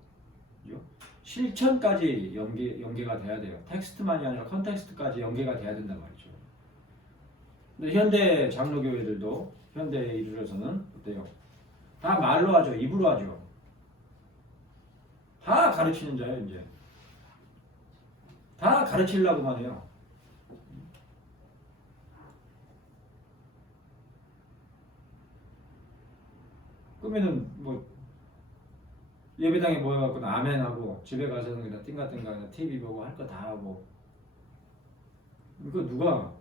실천까지 연계가 돼야 돼요. 텍스트만이 아니라 컨텍스트까지 연계가 돼야 된단 말이죠. 근데 현대 장로교회들도 현대에 이르러서는 어때요? 다 말로 하죠. 입으로 하죠. 다 가르치는 자예요. 이제 다 가르치려고만 해요. 그러면은 뭐 예배당에 모여갖고 아멘하고 집에 가서는 그냥 띵가띵가 TV 보고 할 거 다 하고 이거 누가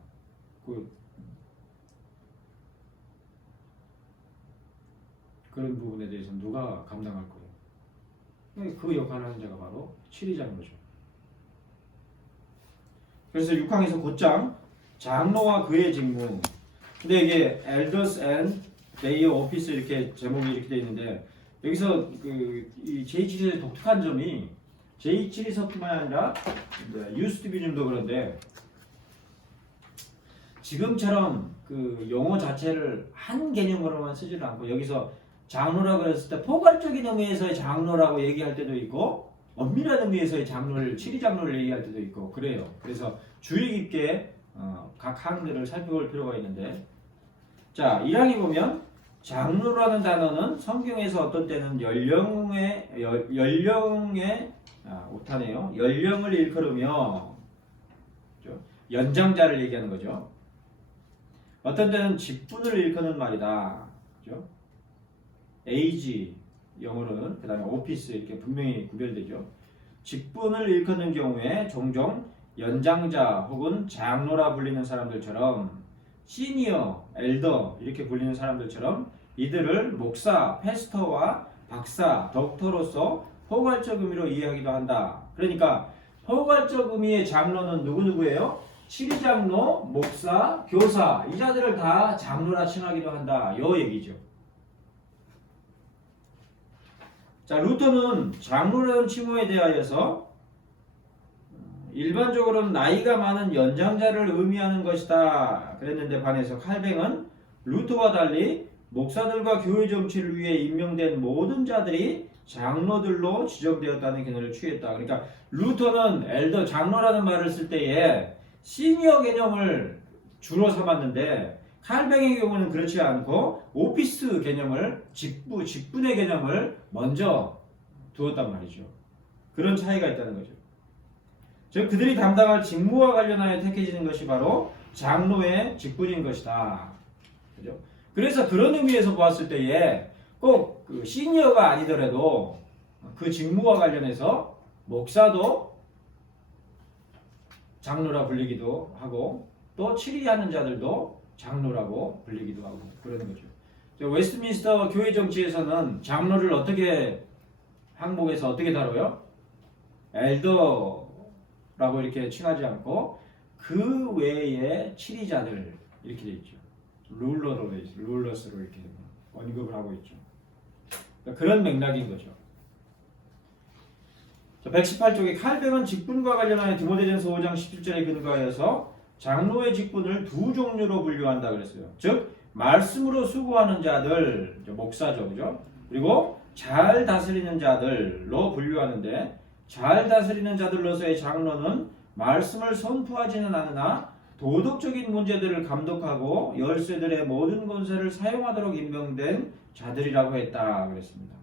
그런 부분에 대해서 누가 감당할 거예요? 그 역할을 하는 자가 바로 치리장로죠. 그래서 6항에서 곧장 장로와 그의 직무 근데 이게 Elders and their office 이렇게 제목이 이렇게 되어 있는데 여기서 이 제7의 독특한 점이 제7에서뿐만 아니라 유스트비즘도 그런데 지금처럼 그 용어 자체를 한 개념으로만 쓰지는 않고 여기서 장로라고 그랬을 때 포괄적인 의미에서의 장로라고 얘기할 때도 있고 엄밀한 의미에서의 장로를 치리장로를 얘기할 때도 있고 그래요. 그래서 주의 깊게 각 항들을 살펴볼 필요가 있는데 자 1항에 보면 장로라는 단어는 성경에서 어떤 때는 연령의 오타네요. 연령을 일컬으며 연장자를 얘기하는 거죠. 어떤 때는 직분을 일컫는 말이다. 그죠? age 영어로는 그 다음에 오피스 이렇게 분명히 구별되죠. 직분을 일컫는 경우에 종종 연장자 혹은 장로라 불리는 사람들처럼 시니어, 엘더 이렇게 불리는 사람들처럼 이들을 목사, 패스터와 박사, 덕터로서 포괄적 의미로 이해하기도 한다. 그러니까 포괄적 의미의 장로는 누구누구예요? 치리장로, 목사, 교사 이 자들을 다 장로라 칭하기도 한다. 요 얘기죠. 자, 루터는 장로라는 칭호에 대하여서 일반적으로는 나이가 많은 연장자를 의미하는 것이다 그랬는데 반해서 칼뱅은 루터와 달리 목사들과 교회 정치를 위해 임명된 모든 자들이 장로들로 지정되었다는 개념을 취했다. 그러니까 루터는 엘더 장로라는 말을 쓸 때에 시니어 개념을 주로 삼았는데 칼뱅의 경우는 그렇지 않고 오피스 개념을 직분의 개념을 먼저 두었단 말이죠. 그런 차이가 있다는 거죠. 즉 그들이 담당할 직무와 관련하여 택해지는 것이 바로 장로의 직분인 것이다. 그죠? 그래서 그런 의미에서 보았을 때에 꼭 그 시니어가 아니더라도 그 직무와 관련해서 목사도 장로라 불리기도 하고 또 치리하는 자들도 장로라고 불리기도 하고 그러는 거죠. 웨스트민스터 교회 정치에서는 장로를 어떻게 항목에서 어떻게 다뤄요? 엘더라고 이렇게 칭하지 않고 그 외에 치리자들 이렇게 돼 있죠. 룰러스로 이렇게 언급을 하고 있죠. 그러니까 그런 맥락인 거죠. 118쪽에 칼뱅은 직분과 관련하여 디모데전서 5장 17절에 근거하여서 장로의 직분을 두 종류로 분류한다 그랬어요. 즉 말씀으로 수고하는 자들, 목사죠, 그죠? 그리고 잘 다스리는 자들로 분류하는데, 잘 다스리는 자들로서의 장로는 말씀을 선포하지는 않으나 도덕적인 문제들을 감독하고 열쇠들의 모든 권세를 사용하도록 임명된 자들이라고 했다 그랬습니다.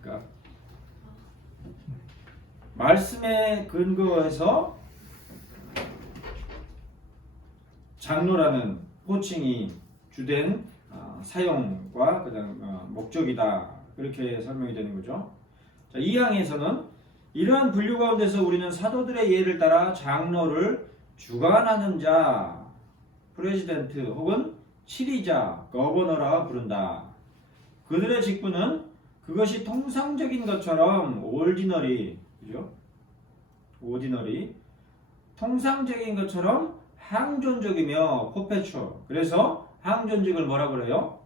그러니까 말씀에 근거해서 장로라는 호칭이 주된 사용과 그다음 목적이다, 그렇게 설명이 되는 거죠. 자, 이 항에서는 이러한 분류 가운데서 우리는 사도들의 예를 따라 장로를 주관하는 자, 프레지던트 혹은 치리자, 거버너라 부른다. 그들의 직분은 그것이 통상적인 것처럼 오디너리, 그죠? 오디너리, 통상적인 것처럼 항존적이며 퍼페추얼. 그래서 항존직을 뭐라 그래요?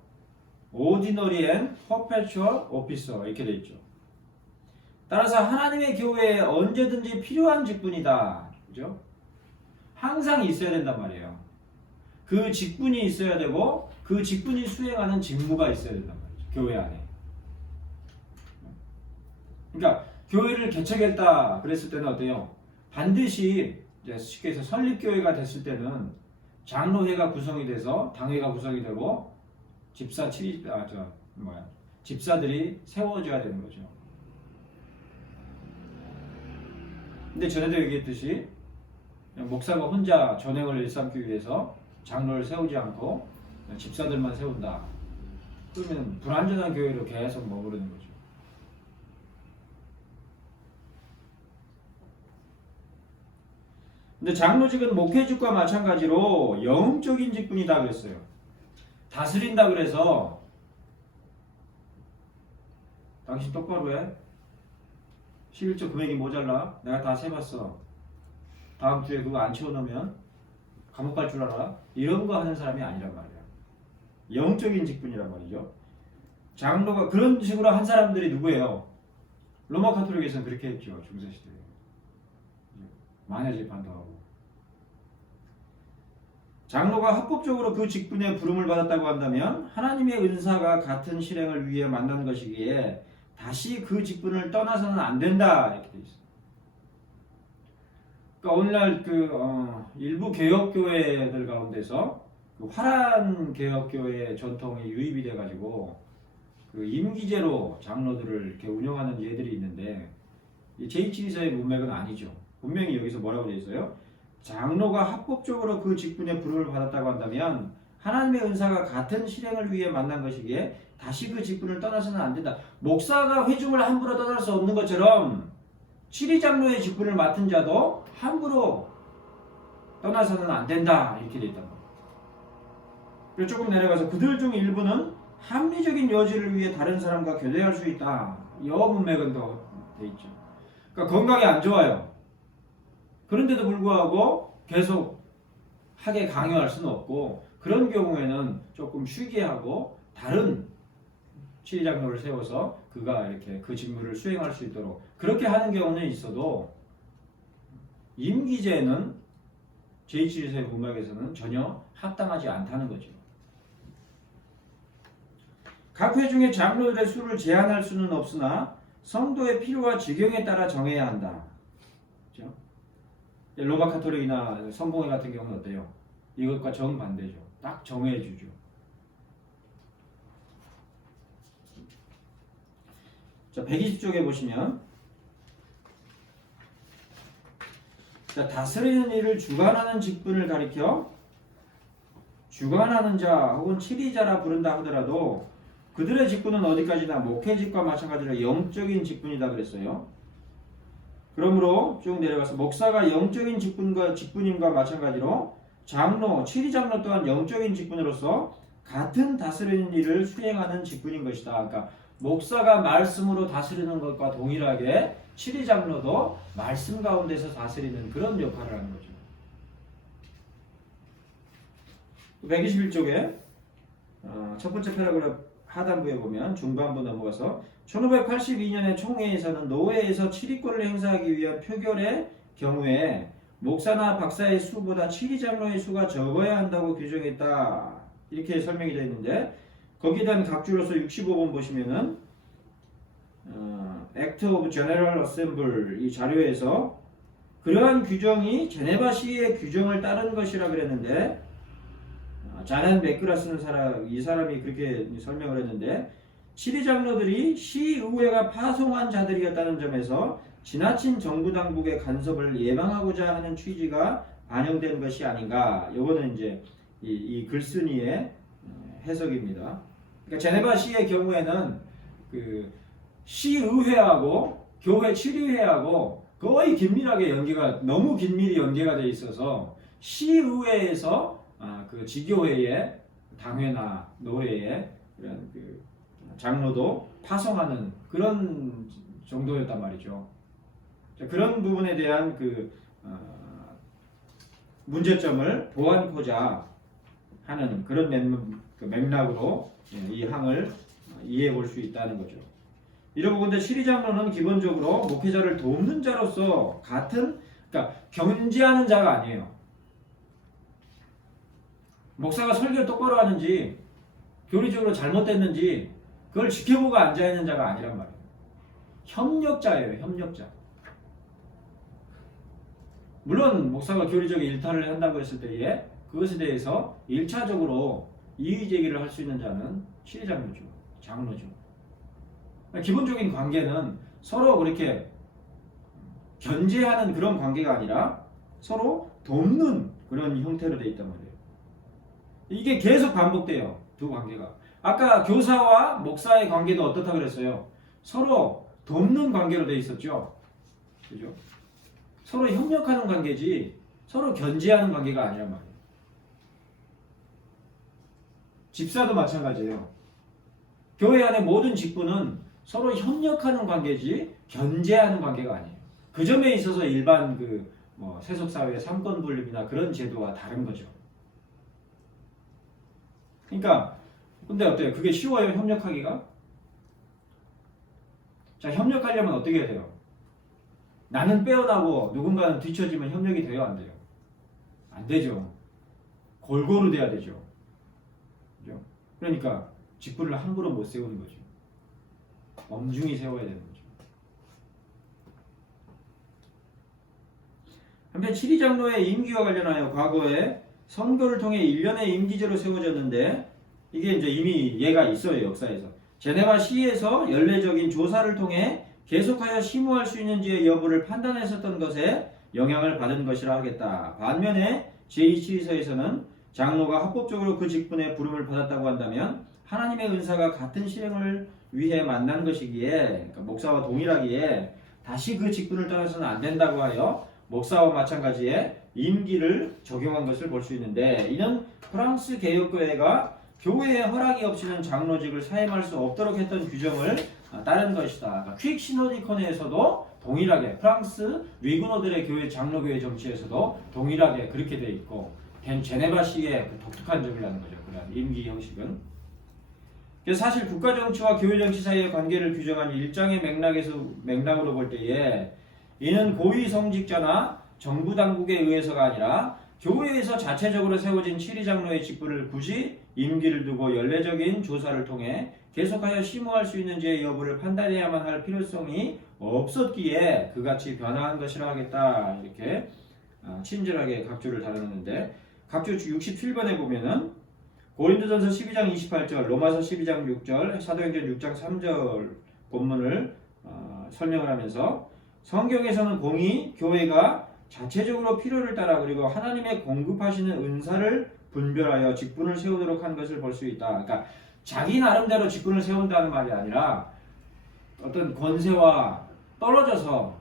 오디너리 앤 퍼페추얼 오피서, 이렇게 돼 있죠. 따라서 하나님의 교회에 언제든지 필요한 직분이다, 그죠? 항상 있어야 된단 말이에요. 그 직분이 있어야 되고 그 직분이 수행하는 직무가 있어야 된단 말이죠, 교회 안에. 그러니까 교회를 개척했다 그랬을 때는 어때요? 반드시 이제 쉽게 해서 설립교회가 됐을 때는 장로회가 구성이 돼서 당회가 구성이 되고 집사들이 세워져야 되는 거죠. 근데 전에도 얘기했듯이 목사가 혼자 전행을 일삼기 위해서 장로를 세우지 않고 집사들만 세운다. 그러면 불완전한 교회로 계속 머무르는 거죠. 근데 장로직은 목회직과 마찬가지로 영적인 직분이다 그랬어요. 다스린다 그래서 당신 똑바로 해. 11조 금액이 모자라. 내가 다 세봤어. 다음 주에 그거 안 채워놓으면 감옥 갈 줄 알아. 이런 거 하는 사람이 아니란 말이야. 영적인 직분이란 말이죠. 장로가 그런 식으로 한 사람들이 누구예요? 로마 카톨릭에서는 그렇게 했죠. 중세시대에. 마녀 재판도 하고. 장로가 합법적으로 그 직분에 부름을 받았다고 한다면 하나님의 은사가 같은 실행을 위해 만난 것이기에 다시 그 직분을 떠나서는 안 된다, 이렇게 돼 있어요. 그러니까 오늘날 일부 개혁교회들 가운데서 그 화란 개혁교회 전통이 유입이 돼가지고 그 임기제로 장로들을 이렇게 운영하는 예들이 있는데, 제2치리사의 문맥은 아니죠. 분명히 여기서 뭐라고 되어 있어요? 장로가 합법적으로 그 직분에 부름을 받았다고 한다면 하나님의 은사가 같은 실행을 위해 만난 것이기에 다시 그 직분을 떠나서는 안 된다. 목사가 회중을 함부로 떠날 수 없는 것처럼 치리장로의 직분을 맡은 자도 함부로 떠나서는 안 된다, 이렇게 되어 있단 말이에요. 그리고 조금 내려가서 그들 중 일부는 합리적인 여지를 위해 다른 사람과 교제할 수 있다. 이 문맥은 더 돼 있죠. 그러니까 건강이 안 좋아요. 그런데도 불구하고 계속 하게 강요할 수는 없고, 그런 경우에는 조금 쉬게 하고 다른 치리장로를 세워서 그가 이렇게 그 직무를 수행할 수 있도록 그렇게 하는 경우는 있어도, 임기제는 제2치리사의 문맥에서는 전혀 합당하지 않다는 거죠. 각 회 중에 장로들의 수를 제한할 수는 없으나 성도의 필요와 지경에 따라 정해야 한다. 그렇죠? 로마 카톨릭이나 성공회 같은 경우는 어때요? 이것과 정반대죠. 딱 정해주죠. 자, 120쪽에 보시면, 자, 다스리는 일을 주관하는 직분을 가리켜 주관하는 자 혹은 치리자라 부른다 하더라도 그들의 직분은 어디까지나 목회직과 마찬가지로 영적인 직분이다 그랬어요. 그러므로 쭉 내려가서 목사가 영적인 직분임과 마찬가지로 장로, 치리장로 또한 영적인 직분으로서 같은 다스리는 일을 수행하는 직분인 것이다. 그러니까 목사가 말씀으로 다스리는 것과 동일하게 치리장로도 말씀 가운데서 다스리는 그런 역할을 하는 거죠. 121쪽에 첫 번째 패러그래프 하단부에 보면 중반부 넘어가서 1582년의 총회에서는 노회에서 치리권을 행사하기 위한 표결의 경우에 목사나 박사의 수보다 치리장로의 수가 적어야 한다고 규정했다. 이렇게 설명이 되어 있는데 거기에 대한 각주로서 65번 보시면은 Act of General Assembly 이 자료에서 그러한 규정이 제네바 시의 규정을 따른 것이라 그랬는데 자넨 맥그라스는 이 사람이 그렇게 설명을 했는데 치리장로들이 시의회가 파송한 자들이었다는 점에서 지나친 정부 당국의 간섭을 예방하고자 하는 취지가 반영된 것이 아닌가. 요거는 이제 이 글쓴이의 해석입니다. 그러니까 제네바 시의 경우에는 그 시의회하고 교회 치리회하고 거의 긴밀하게 너무 긴밀히 연계가 돼 있어서 시의회에서 그 지교회의 당회나 노회의 이런 그 장로도 파송하는 그런 정도였단 말이죠. 그런 부분에 대한 그 문제점을 보완하고자 하는 그런 맥락으로 이 항을 이해해 볼 수 있다는 거죠. 이러고 근데 치리장로는 기본적으로 목회자를 돕는 자로서 그러니까 견제하는 자가 아니에요. 목사가 설교를 똑바로 하는지 교리적으로 잘못됐는지 그걸 지켜보고 앉아있는 자가 아니란 말이에요. 협력자예요. 협력자. 물론 목사가 교리적 일탈을 한다고 했을 때에 그것에 대해서 1차적으로 이의제기를 할 수 있는 자는 치리장로죠. 장로죠. 기본적인 관계는 서로 그렇게 견제하는 그런 관계가 아니라 서로 돕는 그런 형태로 되어 있단 말이에요. 이게 계속 반복돼요. 두 관계가. 아까 교사와 목사의 관계도 어떻다 그랬어요? 서로 돕는 관계로 되어 있었죠. 그죠? 서로 협력하는 관계지 서로 견제하는 관계가 아니란 말이에요. 집사도 마찬가지예요. 교회 안의 모든 직분은 서로 협력하는 관계지 견제하는 관계가 아니에요. 그 점에 있어서 일반 세속사회의 삼권 분립이나 그런 제도와 다른 거죠. 그러니까 근데 어때요? 그게 쉬워요? 협력하기가? 자, 협력하려면 어떻게 해야 돼요? 나는 빼어나고 누군가는 뒤처지면 협력이 돼요? 안 돼요? 안 되죠. 골고루 돼야 되죠. 그죠? 그러니까 직분을 함부로 못 세우는 거죠. 엄중히 세워야 되는 거죠. 한편 치리장로의 임기와 관련하여 과거에 선거를 통해 1년의 임기제로 세워졌는데 이게 이제 이미 예가 있어요. 역사에서. 제네바 시에서 연례적인 조사를 통해 계속하여 심우할 수 있는지의 여부를 판단했었던 것에 영향을 받은 것이라 하겠다. 반면에 제2치리서에서는 장로가 합법적으로 그 직분에 부름을 받았다고 한다면 하나님의 은사가 같은 실행을 위해 만난 것이기에 그러니까 목사와 동일하기에 다시 그 직분을 떠나서는 안 된다고 하여 목사와 마찬가지의 임기를 적용한 것을 볼 수 있는데 이는 프랑스 개혁교회가 교회의 허락이 없이는 장로직을 사임할 수 없도록 했던 규정을 따른 것이다. 그러니까 퀵 시노디콘에서도 동일하게 프랑스 위그노들의 교회 장로교회 정치에서도 동일하게 그렇게 돼 있고 제네바시의 그 독특한 점이라는 거죠. 그런 임기 형식은. 그래서 사실 국가 정치와 교회 정치 사이의 관계를 규정한 일장의 맥락으로 볼 때에 이는 고위 성직자나 정부 당국에 의해서가 아니라 교회에서 자체적으로 세워진 치리장로의 직분을 굳이 임기를 두고 연례적인 조사를 통해 계속하여 심우할 수 있는지의 여부를 판단해야만 할 필요성이 없었기에 그같이 변화한 것이라 하겠다. 이렇게 친절하게 각주를 다루는데 각주 67번에 보면은 고린도전서 12장 28절, 로마서 12장 6절, 사도행전 6장 3절 본문을 설명을 하면서 성경에서는 공의, 교회가 자체적으로 필요를 따라 그리고 하나님의 공급하시는 은사를 분별하여 직분을 세우도록 한 것을 볼 수 있다. 그러니까 자기 나름대로 직분을 세운다는 말이 아니라 어떤 권세와 떨어져서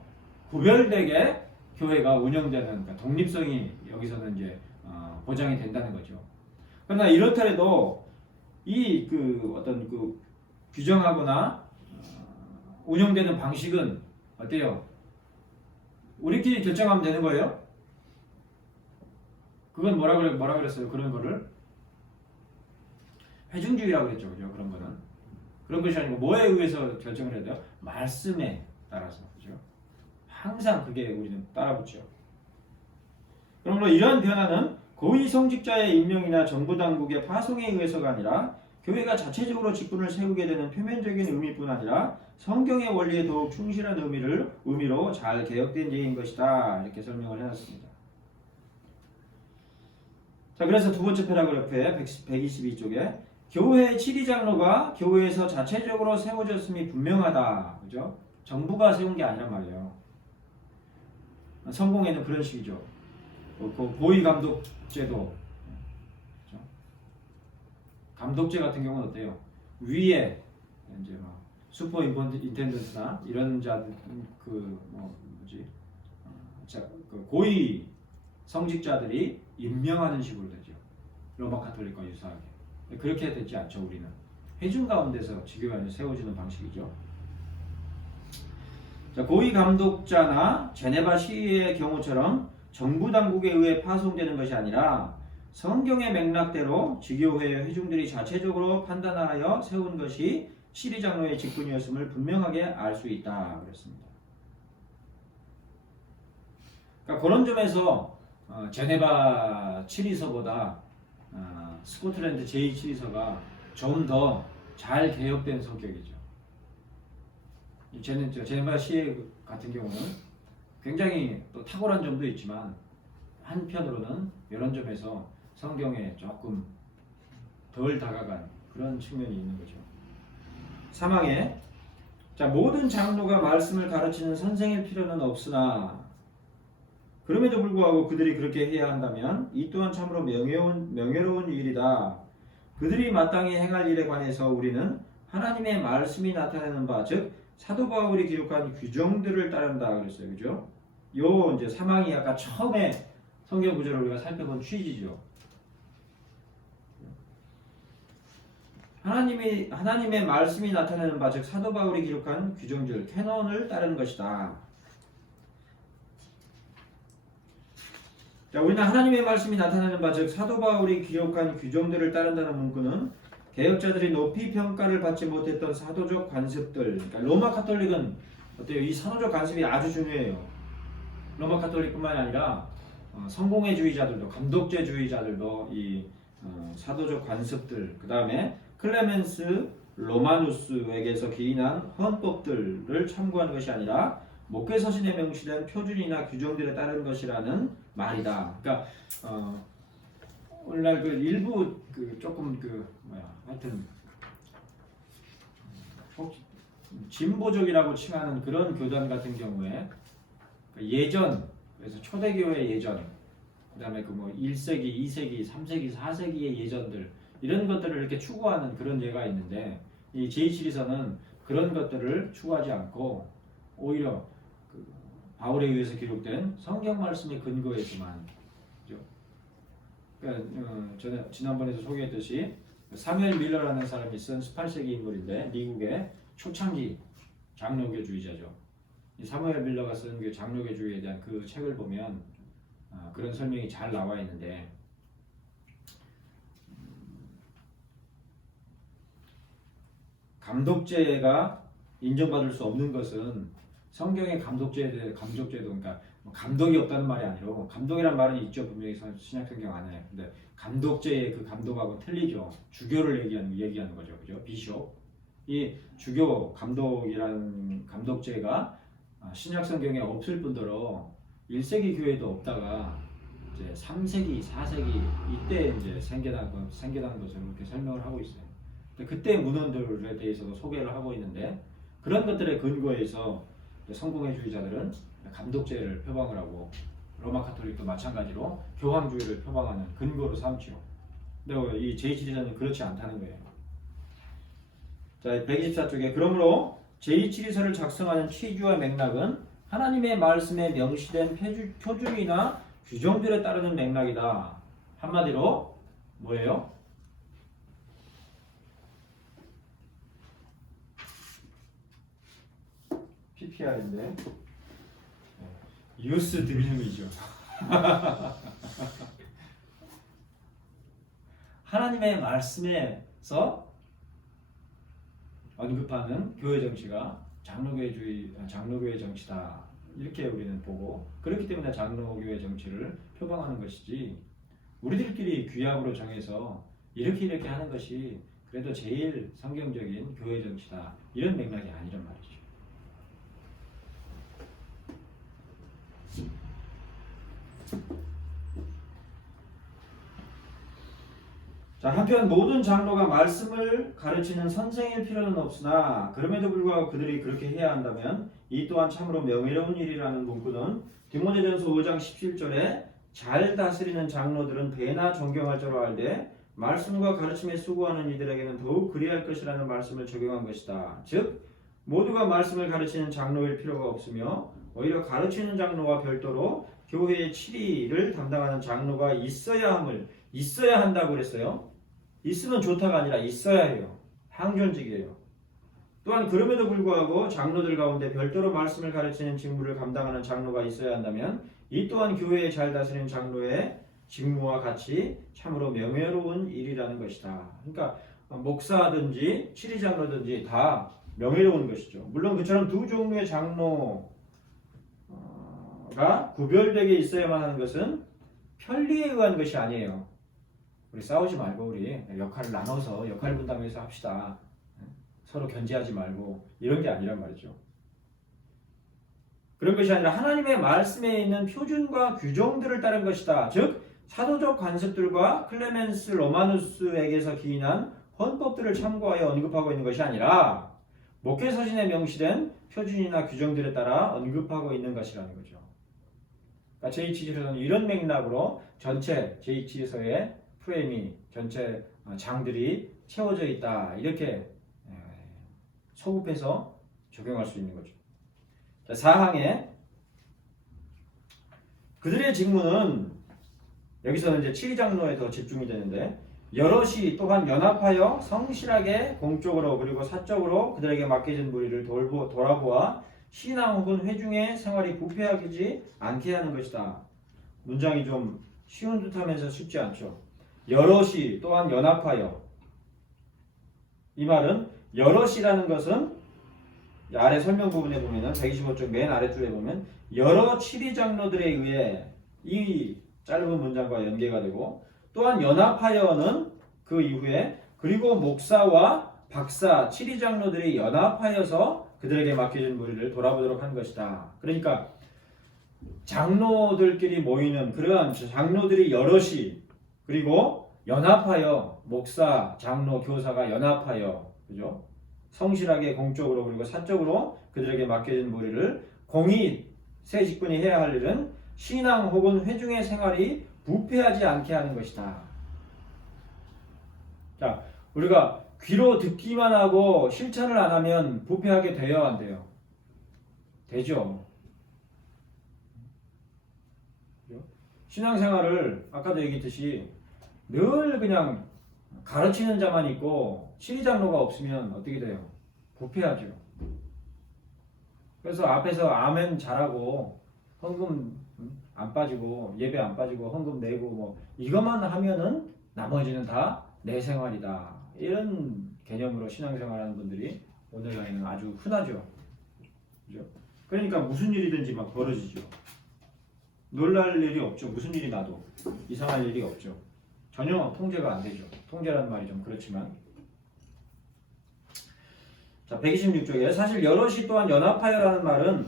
구별되게 교회가 운영되는 그러니까 독립성이 여기서는 이제 보장이 된다는 거죠. 그러나 이렇더라도 이 어떤 규정하거나 운영되는 방식은 어때요? 우리끼리 결정하면 되는 거예요? 그건 뭐라 그랬어요? 그런 거를 회중주의라고 그랬죠, 그죠? 그런 거는 그런 것이 아니고 뭐에 의해서 결정을 해야 돼요? 말씀에 따라서, 그죠? 항상 그게 우리는 따라붙죠. 그러므로 이러한 변화는 고위 성직자의 임명이나 정부 당국의 파송에 의해서가 아니라 교회가 자체적으로 직분을 세우게 되는 표면적인 의미뿐 아니라 성경의 원리에 더욱 충실한 의미로 잘 개혁된 예인 것이다. 이렇게 설명을 해놨습니다. 자, 그래서 두 번째 패러그래프에 122쪽에 교회의 7위장로가 교회에서 자체적으로 세워졌음이 분명하다. 그죠? 정부가 세운 게 아니란 말이에요. 성공회는 그런 식이죠. 그 고위 감독제도, 그렇죠? 감독제 같은 경우는 어때요? 위에 이제 막 슈퍼 인텐던트나 이런 그 고위 성직자들이 임명하는 식으로 되죠. 로마 카톨릭과 유사하게. 그렇게 되지 않죠. 우리는 회중 가운데서 지교관이 세워지는 방식이죠. 자, 고위 감독자나 제네바 시의 경우처럼 정부 당국에 의해 파송되는 것이 아니라 성경의 맥락대로 지교회의 회중들이 자체적으로 판단하여 세운 것이 시리장로의 직분이었음을 분명하게 알 수 있다 그랬습니다. 그러니까 그런 점에서 제네바 7위서보다 스코틀랜드 제2 7위서가 좀 더 잘 개혁된 성격이죠. 제네바 시 같은 경우는 굉장히 또 탁월한 점도 있지만 한편으로는 이런 점에서 성경에 조금 덜 다가간 그런 측면이 있는 거죠. 사망에 자, 모든 장로가 말씀을 가르치는 선생일 필요는 없으나 그럼에도 불구하고 그들이 그렇게 해야 한다면 이 또한 참으로 명예로운 일이다. 그들이 마땅히 행할 일에 관해서 우리는 하나님의 말씀이 나타내는 바, 즉 사도 바울이 기록한 규정들을 따른다 그랬어요. 그죠? 요 이제 사망이 아까 처음에 성경 구절을 우리가 살펴본 취지죠. 하나님의 말씀이 나타내는 바, 즉 사도 바울이 기록한 규정들, 캐논을 따르는 것이다. 자, 우리는 하나님의 말씀이 나타내는 바, 즉 사도 바울이 기록한 규정들을 따른다는 문구는 개혁자들이 높이 평가를 받지 못했던 사도적 관습들, 그러니까 로마 카톨릭은 어때요? 이 사도적 관습이 아주 중요해요. 로마 카톨릭뿐만 아니라 성공회주의자들도, 감독제주의자들도 이 사도적 관습들, 그 다음에 클레멘스 로마누스에게서 기인한 헌법들을 참고한 것이 아니라 목회서신에 명시된 표준이나 규정들에 따른 것이라는 말이다. 그러니까 오늘날 그 일부 하여튼 진보적이라고 칭하는 그런 교단 같은 경우에 예전, 그래서 초대교회 예전, 그다음에 그 뭐 1세기, 2세기, 3세기, 4세기의 예전들 이런 것들을 이렇게 추구하는 그런 예가 있는데 이 제2치리서는 그런 것들을 추구하지 않고 오히려 그 바울에 의해서 기록된 성경 말씀의 근거에서만, 그죠? 그러니까 저는 지난번에도 소개했듯이 사무엘 밀러라는 사람이 쓴 18세기 인물인데 미국의 초창기 장로교주의자죠. 이 사무엘 밀러가 쓴 그 장로교주의에 대한 그 책을 보면 그런 설명이 잘 나와 있는데 감독제가 인정받을 수 없는 것은 성경의 감독제에 대해 감독제도 그러니까 감독이 없다는 말이 아니고 감독이란 말은 있죠. 분명히 신약성경 안에. 근데 감독제의 그 감독하고 틀리죠. 주교를 얘기하는 거죠. 그죠? 비숍. 이 주교 감독이라는 감독제가 신약성경에 없을 뿐더러 1세기 교회도 없다가 이제 3세기, 4세기 이때 이제 생겨난 것을 이렇게 설명을 하고 있어요. 그때 문헌들에 대해서도 소개를 하고 있는데 그런 것들의 근거에서 성공회주의자들은 감독제를 표방을 하고 로마 카톨릭도 마찬가지로 교황주의를 표방하는 근거로 삼죠. 근데 이 제2치리서는 그렇지 않다는 거예요. 자, 124쪽에 그러므로 제2치리서를 작성하는 취지와 맥락은 하나님의 말씀에 명시된 표준이나 규정들에 따르는 맥락이다. 한마디로 뭐예요? PPR인데 유스 드림이죠. 하나님의 말씀에 언급하는 교회 정치가 장로교회 정치다. 이렇게 우리는 보고 그렇기 때문에 장로교회 정치를 표방하는 것이지 우리들끼리 규약으로 정해서 이렇게 하는 것이 그래도 제일 성경적인 교회 정치다. 이런 맥락이 아니란 말이죠. 자, 한편 모든 장로가 말씀을 가르치는 선생일 필요는 없으나 그럼에도 불구하고 그들이 그렇게 해야 한다면 이 또한 참으로 명예로운 일이라는 문구는 디모데전서 5장 17절에 잘 다스리는 장로들은 배나 존경할 줄 알되 말씀과 가르침에 수고하는 이들에게는 더욱 그리할 것이라는 말씀을 적용한 것이다. 즉 모두가 말씀을 가르치는 장로일 필요가 없으며 오히려 가르치는 장로와 별도로 교회의 치리를 담당하는 장로가 있어야 한다고 그랬어요. 있으면 좋다가 아니라 있어야 해요. 항존직이에요. 또한 그럼에도 불구하고 장로들 가운데 별도로 말씀을 가르치는 직무를 감당하는 장로가 있어야 한다면 이 또한 교회에 잘 다스리는 장로의 직무와 같이 참으로 명예로운 일이라는 것이다. 그러니까 목사든지 치리장로든지 다 명예로운 것이죠. 물론 그처럼 두 종류의 장로가 구별되게 있어야만 하는 것은 편리에 의한 것이 아니에요. 우리 싸우지 말고 우리 역할을 나눠서 역할 분담해서 합시다. 서로 견제하지 말고 이런 게 아니란 말이죠. 그런 것이 아니라 하나님의 말씀에 있는 표준과 규정들을 따른 것이다. 즉 사도적 관습들과 클레멘스 로마누스에게서 기인한 헌법들을 참고하여 언급하고 있는 것이 아니라 목회서신에 명시된 표준이나 규정들에 따라 언급하고 있는 것이라는 거죠. 그러니까 제2치지서는 이런 맥락으로 전체 제2치지서의 프레임이 전체 장들이 채워져 있다. 이렇게 소급해서 적용할 수 있는 거죠. 자, 4항에 그들의 직무는 여기서는 이제 치리장로에 더 집중이 되는데 여럿이 또한 연합하여 성실하게 공적으로 그리고 사적으로 그들에게 맡겨진 무리를 돌아보아 신앙 혹은 회중의 생활이 부패하지 않게 하는 것이다. 문장이 좀 쉬운 듯하면서 쉽지 않죠. 여럿이 또한 연합하여. 이 말은 여럿이라는 것은 아래 설명 부분에 보면은 125쪽 맨 아래줄에 보면 여러 치리장로들에 의해 이 짧은 문장과 연계가 되고 또한 연합하여는 그 이후에 그리고 목사와 박사 치리장로들이 연합하여서 그들에게 맡겨진 무리를 돌아보도록 한 것이다. 그러니까 장로들끼리 모이는 그러한 장로들이 여럿이 그리고 연합하여 목사, 장로, 교사가 연합하여 그죠? 성실하게 공적으로 그리고 사적으로 그들에게 맡겨진 무리를 공의 세 직분이 해야 할 일은 신앙 혹은 회중의 생활이 부패하지 않게 하는 것이다. 자, 우리가 귀로 듣기만 하고 실천을 안 하면 부패하게 돼요, 안 돼요? 되죠. 신앙생활을 아까도 얘기했듯이 늘 그냥 가르치는 자만 있고 치리장로가 없으면 어떻게 돼요? 부패하죠. 그래서 앞에서 아멘 잘하고 헌금 안 빠지고 예배 안 빠지고 헌금 내고 뭐 이것만 하면은 나머지는 다 내 생활이다. 이런 개념으로 신앙생활하는 분들이 오늘날에는 아주 흔하죠. 그죠? 그러니까 무슨 일이든지 막 벌어지죠. 놀랄 일이 없죠. 무슨 일이 나도 이상할 일이 없죠. 전혀 통제가 안 되죠. 통제라는 말이 좀 그렇지만. 자, 126쪽에 사실 여럿이 또한 연합하여라는 말은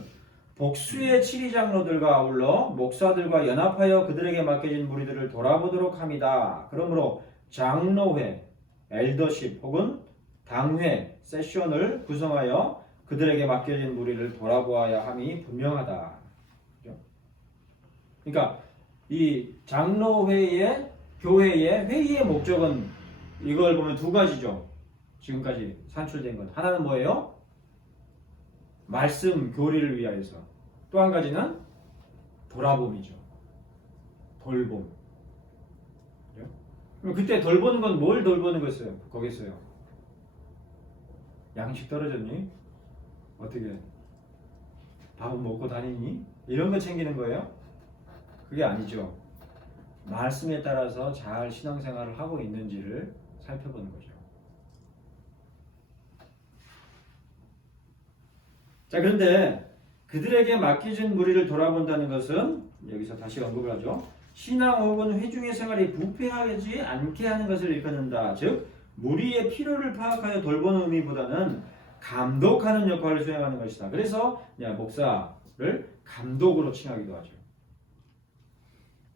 복수의 치리장로들과 아울러 목사들과 연합하여 그들에게 맡겨진 무리들을 돌아보도록 합니다. 그러므로 장로회, 엘더십 혹은 당회, 세션을 구성하여 그들에게 맡겨진 무리를 돌아보아야 함이 분명하다. 그러니까 이 장로회의 교회의 회의의 목적은 이걸 보면 두 가지죠. 지금까지 산출된 것. 하나는 뭐예요? 말씀 교리를 위하여서. 또 한 가지는 돌아봄이죠. 돌봄. 그럼 그때 돌보는 건 뭘 돌보는 거였어요? 거기서요. 양식 떨어졌니? 어떻게? 밥은 먹고 다니니? 이런 거 챙기는 거예요? 그게 아니죠. 말씀에 따라서 잘 신앙생활을 하고 있는지를 살펴보는 거죠. 자, 그런데 그들에게 맡겨진 무리를 돌아본다는 것은 여기서 다시 언급을 하죠. 신앙 혹은 회중의 생활이 부패하지 않게 하는 것을 일컫는다. 즉 무리의 필요를 파악하여 돌보는 의미보다는 감독하는 역할을 수행하는 것이다. 그래서 목사를 감독으로 칭하기도 하죠.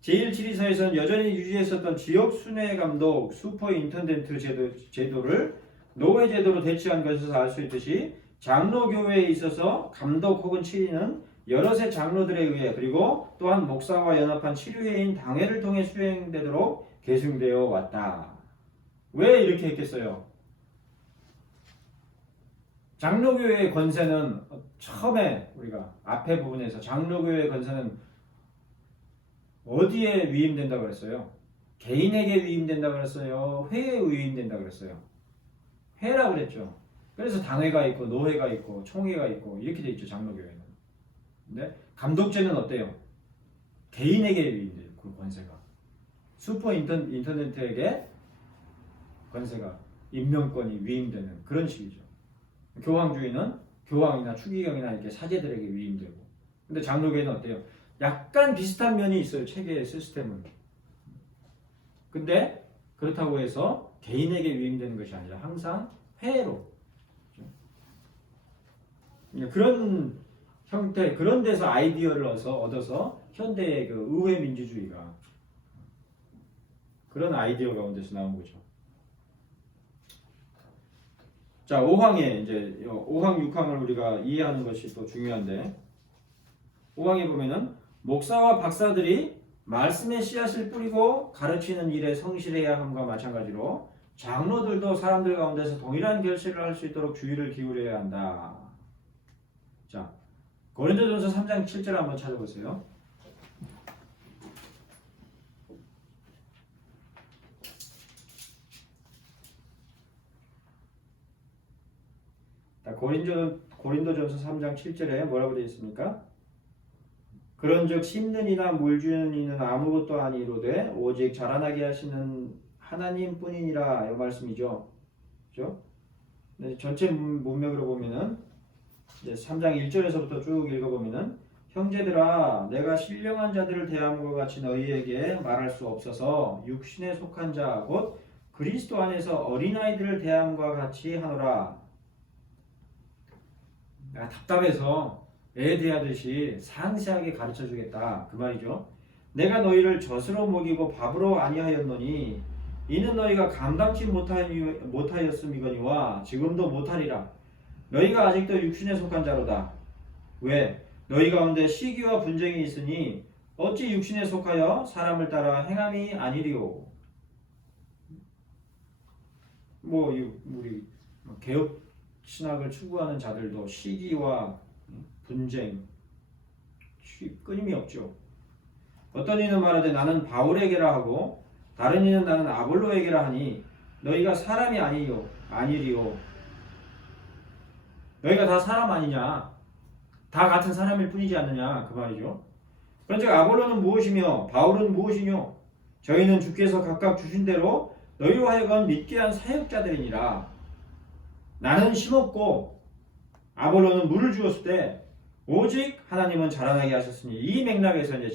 제1치리서에서는 여전히 유지했었던 지역 순회 감독 슈퍼인턴덴트 제도를 노예 제도로 대체한 것에서 알 수 있듯이 장로교회에 있어서 감독 혹은 치리는 여럿의 장로들에 의해 그리고 또한 목사와 연합한 치료회인 당회를 통해 수행되도록 계승되어 왔다. 왜 이렇게 했겠어요? 장로교회의 권세는 처음에 우리가 앞에 부분에서 장로교회의 권세는 어디에 위임된다고 그랬어요? 개인에게 위임된다고 그랬어요? 회에 위임된다고 그랬어요? 회라고 그랬죠. 그래서 당회가 있고 노회가 있고 총회가 있고 이렇게 돼 있죠. 장로교회는. 근데 감독제는 어때요? 개인에게 위임돼요. 그 권세가. 인터넷에게 권세가 임명권이 위임되는 그런 식이죠. 교황주의는 교황이나 추기경이나 이렇게 사제들에게 위임되고. 근데 장로교회는 어때요? 약간 비슷한 면이 있어요. 체계의 시스템은. 근데 그렇다고 해서 개인에게 위임되는 것이 아니라 항상 회로 그런 형태, 그런 데서 아이디어를 얻어서 현대의 그 의회 민주주의가 그런 아이디어 가운데서 나온 거죠. 자, 5항에 이제 5항, 6항을 우리가 이해하는 것이 또 중요한데 5항에 보면은 목사와 박사들이 말씀의 씨앗을 뿌리고 가르치는 일에 성실해야 함과 마찬가지로 장로들도 사람들 가운데서 동일한 결실을 할 수 있도록 주의를 기울여야 한다. 자, 고린도전서 3장 7절 한번 찾아보세요. 고린도전서 3장 7절에 뭐라고 되어 있습니까? 그런즉 심는 이나 물 주는 이는 아무것도 아니로되 오직 자라나게 하시는 하나님뿐이니라 이 말씀이죠. 그렇죠? 네, 전체 문맥으로 보면은 이제 3장 1절에서부터 쭉 읽어보면은 형제들아 내가 신령한 자들을 대함과 같이 너희에게 말할 수 없어서 육신에 속한 자 곧 그리스도 안에서 어린아이들을 대함과 같이 하노라. 내가 답답해서 애 대하듯이 상세하게 가르쳐 주겠다 그 말이죠. 내가 너희를 젖으로 먹이고 밥으로 아니하였노니 이는 너희가 감당치 못하였음이거니와 지금도 못하리라. 너희가 아직도 육신에 속한 자로다. 왜? 너희 가운데 시기와 분쟁이 있으니 어찌 육신에 속하여 사람을 따라 행함이 아니리오. 우리 개혁 신학을 추구하는 자들도 시기와 분쟁 끊임이 없죠. 어떤 이는 말하되 나는 바울에게라 하고 다른 이는 나는 아볼로에게라 하니 너희가 사람이 아니리오. 너희가 다 사람 아니냐? 다 같은 사람일 뿐이지 않느냐? 그 말이죠. 그런즉 아볼로는 무엇이며 바울은 무엇이뇨? 저희는 주께서 각각 주신 대로 너희로 하여금 믿게 한 사역자들이니라. 나는 심었고 아볼로는 물을 주었을 때 오직 하나님은 자라나게 하셨으니 이 맥락에서 이제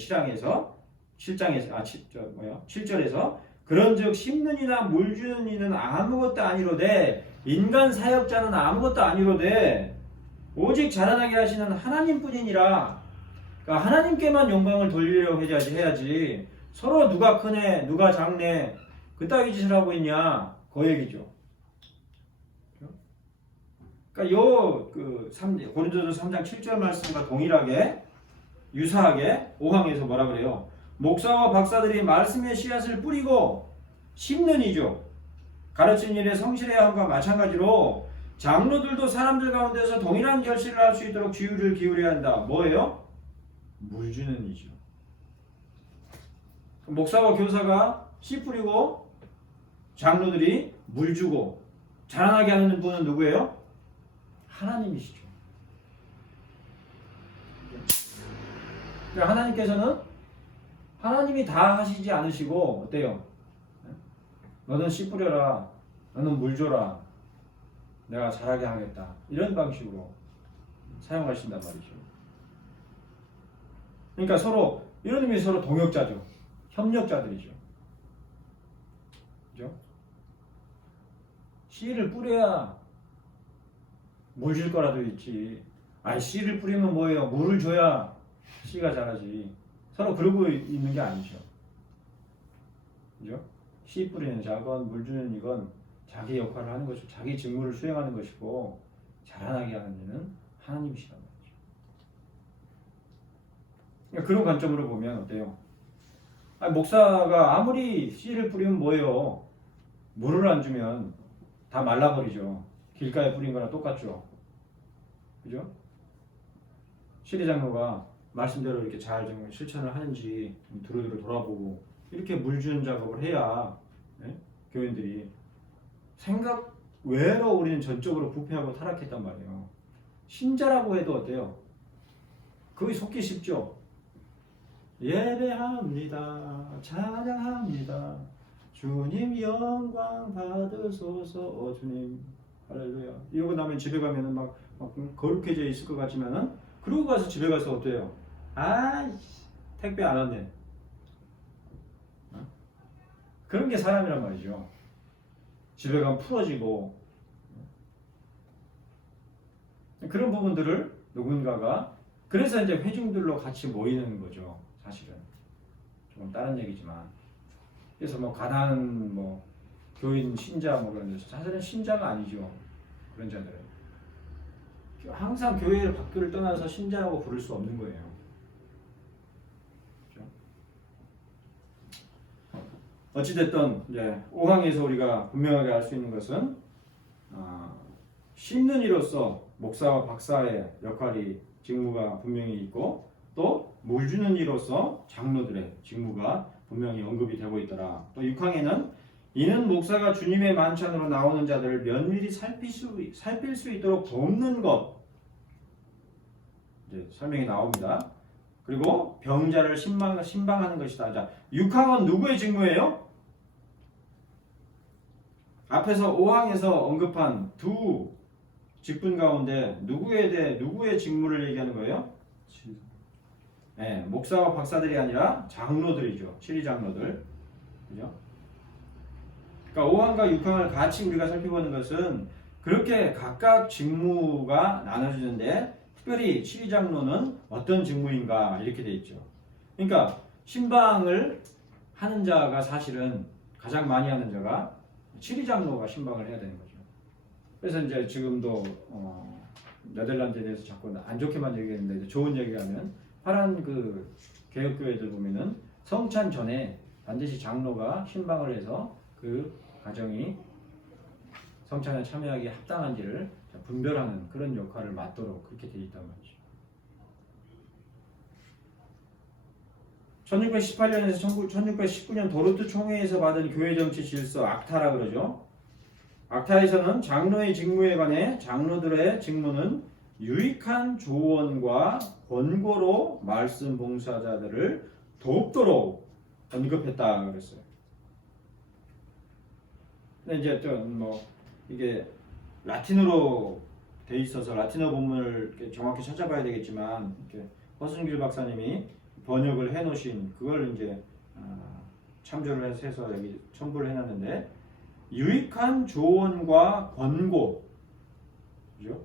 7절에서 그런즉 심는 이나 물 주는 이는 아무것도 아니로되 인간 사역자는 아무것도 아니로되 오직 자라나게 하시는 하나님뿐이니라. 그러니까 하나님께만 영광을 돌리려고 해야지 서로 누가 크네 누가 작네 그따위 짓을 하고 있냐 그 얘기죠. 그러니까 고린도전서 3장 7절 말씀과 동일하게 유사하게 5항에서 뭐라 그래요? 목사와 박사들이 말씀의 씨앗을 뿌리고 심는 이죠. 가르치는 일에 성실해야 함과 마찬가지로 장로들도 사람들 가운데서 동일한 결실을 할 수 있도록 주의를 기울여야 한다. 뭐예요? 물 주는 이죠. 목사와 교사가 씨 뿌리고 장로들이 물 주고 자라나게 하는 분은 누구예요? 하나님이시죠. 그러니까 하나님께서는 하나님이 다 하시지 않으시고 어때요? 너는 씨 뿌려라. 너는 물 줘라. 내가 자라게 하겠다. 이런 방식으로 사용하신단 말이죠. 그러니까 서로 이런 의미 서로 동역자죠. 협력자들이죠. 그죠? 씨를 뿌려야 물 줄 거라도 있지. 아니 씨를 뿌리면 뭐예요? 물을 줘야 씨가 자라지. 서로 그러고 있는 게 아니죠. 그죠? 씨 뿌리는 자건 물 주는 이건 자기 역할을 하는 것이고 자기 직무를 수행하는 것이고 자라나게 하는 이는 하나님이시란 말이죠. 그러니까 그런 관점으로 보면 어때요? 아니, 목사가 아무리 씨를 뿌리면 뭐예요? 물을 안 주면 다 말라버리죠. 길가에 뿌린 거랑 똑같죠. 그죠? 시리 장로가 말씀대로 이렇게 잘 좀 실천을 하는지 두루두루 돌아보고 이렇게 물 주는 작업을 해야 교인들이 생각 외로 우리는 전적으로 부패하고 타락했단 말이에요. 신자라고 해도 어때요? 그게 속기 쉽죠. 예배합니다. 찬양합니다. 주님 영광 받으소서. 주님 할렐루야. 이러고 나면 집에 가면은 막 거룩해져 있을 것 같지만은 그러고 가서 집에 가서 어때요? 아 택배 안 왔네. 그런 게 사람이란 말이죠. 집에 가면 풀어지고 그런 부분들을 누군가가 그래서 이제 회중들로 같이 모이는 거죠. 사실은 조금 다른 얘기지만 그래서 뭐 가난 뭐 교인 신자 뭐 그런 데 사실은 신자가 아니죠. 그런 자들은 항상 교회를 학교를 떠나서 신자라고 부를 수 없는 거예요. 그렇죠? 어찌됐든 이제 5항에서 우리가 분명하게 알 수 있는 것은 심는 이로서 목사와 박사의 역할이 직무가 분명히 있고 또 물 주는 이로서 장로들의 직무가 분명히 언급이 되고 있더라. 또 6항에는 이는 목사가 주님의 만찬으로 나오는 자들을 면밀히 살필 수 있도록 돕는 것 이제 설명이 나옵니다. 그리고 병자를 신방하는 것이다. 자, 6항은 누구의 직무예요? 앞에서 5항에서 언급한 두 직분 가운데 누구의 직무를 얘기하는 거예요? 네, 목사와 박사들이 아니라 장로들이죠. 7위 장로들. 그죠? 그러니까 5항과 6항을 같이 우리가 살펴보는 것은 그렇게 각각 직무가 나눠지는데 특별히 7위 장로는 어떤 직무인가 이렇게 돼 있죠. 그러니까 신방을 하는 자가 사실은 가장 많이 하는 자가 7위 장로가 신방을 해야 되는 거죠. 그래서 이제 지금도 네덜란드에 대해서 자꾸 안 좋게만 얘기했는데 이제 좋은 얘기하면 파란 그 개혁교회들 보면은 성찬 전에 반드시 장로가 신방을 해서 그 가정이 성찬에 참여하기에 합당한지를 분별하는 그런 역할을 맡도록 그렇게 되어 있단 말이죠. 1618년에서 1619년 도르트 총회에서 받은 교회 정치 질서 악타라 그러죠. 악타에서는 장로의 직무에 관해 장로들의 직무는 유익한 조언과 권고로 말씀 봉사자들을 돕도록 언급했다 그랬어요. 근데 이제 좀 뭐 이게 라틴어로 돼 있어서 라틴어 본문을 정확히 찾아봐야 되겠지만 이렇게 허순길 박사님이 번역을 해놓으신 그걸 이제 참조를 해서 여기 첨부를 해놨는데 유익한 조언과 권고, 그죠?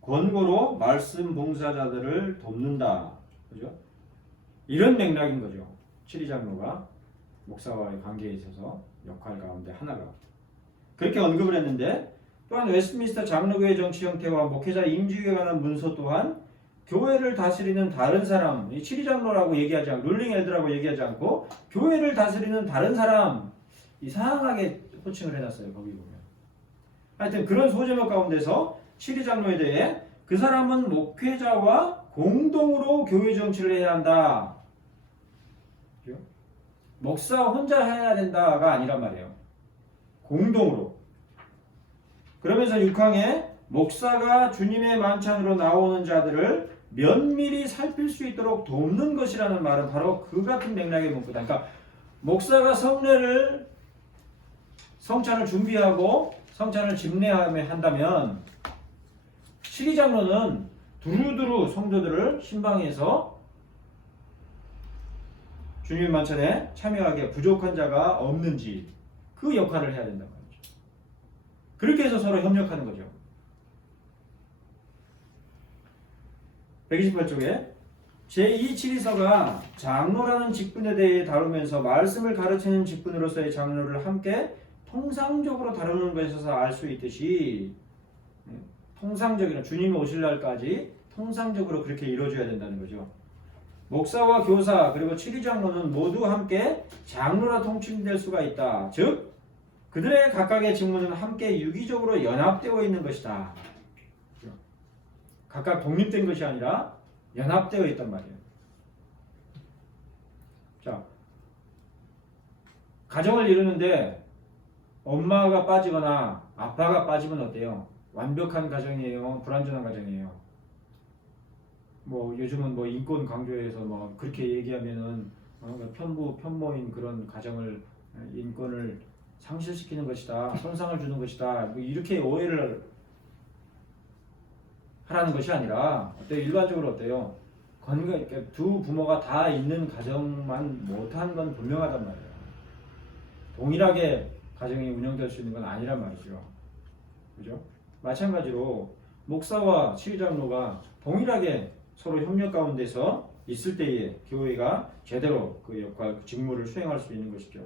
권고로 말씀 봉사자들을 돕는다, 그죠? 이런 맥락인 거죠. 7위 장로가 목사와의 관계에 있어서 역할 가운데 하나가 그렇게 언급을 했는데 또한 웨스트민스터 장로교회 정치 형태와 목회자 임직에 관한 문서 또한 교회를 다스리는 다른 사람, 이 7위 장로라고 얘기하지 않고 룰링 엘드라고 얘기하지 않고 교회를 다스리는 다른 사람 이상하게 호칭을 해놨어요. 거기 보면 하여튼 그런 소제목 가운데서 7위 장로에 대해 그 사람은 목회자와 공동으로 교회 정치를 해야 한다. 목사 혼자 해야 된다가 아니란 말이에요. 공동으로. 그러면서 6항에 목사가 주님의 만찬으로 나오는 자들을 면밀히 살필 수 있도록 돕는 것이라는 말은 바로 그 같은 맥락의 문구다. 그러니까 목사가 성찬을 준비하고 성찬을 집례한다면 7위장로는 두루두루 성도들을 신방해서 주님의 만찬에 참여하게 부족한 자가 없는지 그 역할을 해야 된단 말이죠. 그렇게 해서 서로 협력하는 거죠. 128쪽에 제2치리서가 장로라는 직분에 대해 다루면서 말씀을 가르치는 직분으로서의 장로를 함께 통상적으로 다루는 것에서 알 수 있듯이 통상적인 주님이 오실 날까지 통상적으로 그렇게 이루어져야 된다는 거죠. 목사와 교사 그리고 치리장로는 모두 함께 장로라 통칭될 수가 있다. 즉 그들의 각각의 직무는 함께 유기적으로 연합되어 있는 것이다. 각각 독립된 것이 아니라 연합되어 있단 말이에요. 자, 가정을 이루는데 엄마가 빠지거나 아빠가 빠지면 어때요? 완벽한 가정이에요? 불완전한 가정이에요? 뭐 요즘은 뭐 인권 강조해서 뭐 그렇게 얘기하면은 편모인 그런 가정을 인권을 상실시키는 것이다, 손상을 주는 것이다, 뭐 이렇게 오해를 하라는 것이 아니라 어때요? 일반적으로 어때요? 두 부모가 다 있는 가정만 못한 건 분명하단 말이에요. 동일하게 가정이 운영될 수 있는 건 아니란 말이죠. 그죠? 마찬가지로 목사와 치유장로가 동일하게 서로 협력 가운데서 있을 때에 교회가 제대로 그 역할, 그 직무를 수행할 수 있는 것이죠.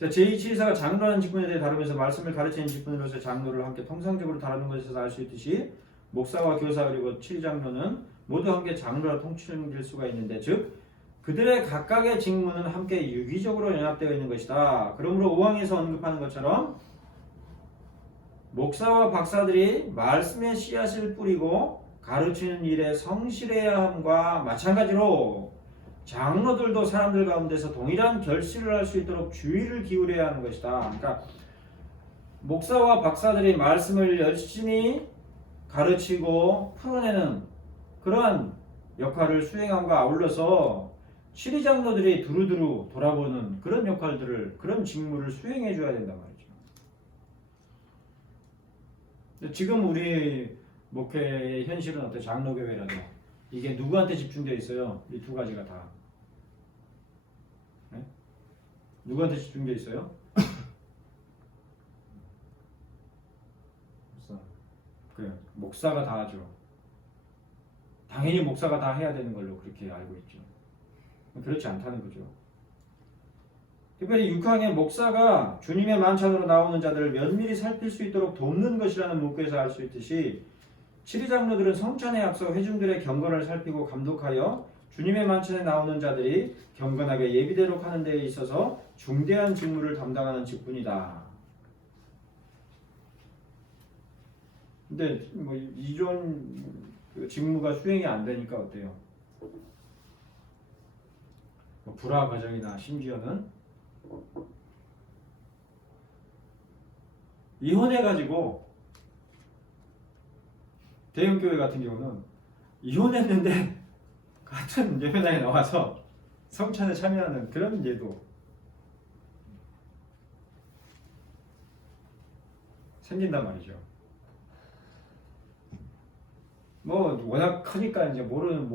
제2치리사가 장로라는 직분에 대해 다루면서 말씀을 가르치는 직분으로서 장로를 함께 통상적으로 다루는 것에서 알 수 있듯이 목사와 교사 그리고 치리장로는 모두 함께 장로라 통칭될 수가 있는데 즉 그들의 각각의 직무는 함께 유기적으로 연합되어 있는 것이다. 그러므로 5항에서 언급하는 것처럼 목사와 박사들이 말씀의 씨앗을 뿌리고 가르치는 일에 성실해야 함과 마찬가지로 장로들도 사람들 가운데서 동일한 결실을 할 수 있도록 주의를 기울여야 하는 것이다. 그러니까 목사와 박사들이 말씀을 열심히 가르치고 풀어내는 그러한 역할을 수행함과 아울러서 치리장로들이 두루두루 돌아보는 그런 역할들을 그런 직무를 수행해 줘야 된단 말이죠. 근데 지금 우리 목회의 현실은 어때? 장로교회라도 이게 누구한테 집중되어 있어요? 이 두 가지가 다. 네? 누구한테 집중되어 있어요? 목사. 그래요. 목사가 다 하죠. 당연히 목사가 다 해야 되는 걸로 그렇게 알고 있죠. 그렇지 않다는 거죠. 특별히 6항에 목사가 주님의 만찬으로 나오는 자들을 면밀히 살필 수 있도록 돕는 것이라는 문구에서 알 수 있듯이 치리장로들은 성찬에 앞서 회중들의 경건을 살피고 감독하여 주님의 만찬에 나오는 자들이 경건하게 예비되도록 하는 데에 있어서 중대한 직무를 담당하는 직분이다. 근데 뭐 이런 직무가 수행이 안 되니까 어때요? 뭐 불화 가정이나 심지어는 이혼해가지고 대형교회 같은 경우는 이혼했는데 같은 예배당에 나와서 성찬에 참여하는 그런 예도 생긴단 말이죠. 뭐 워낙 크니까 이제 모르는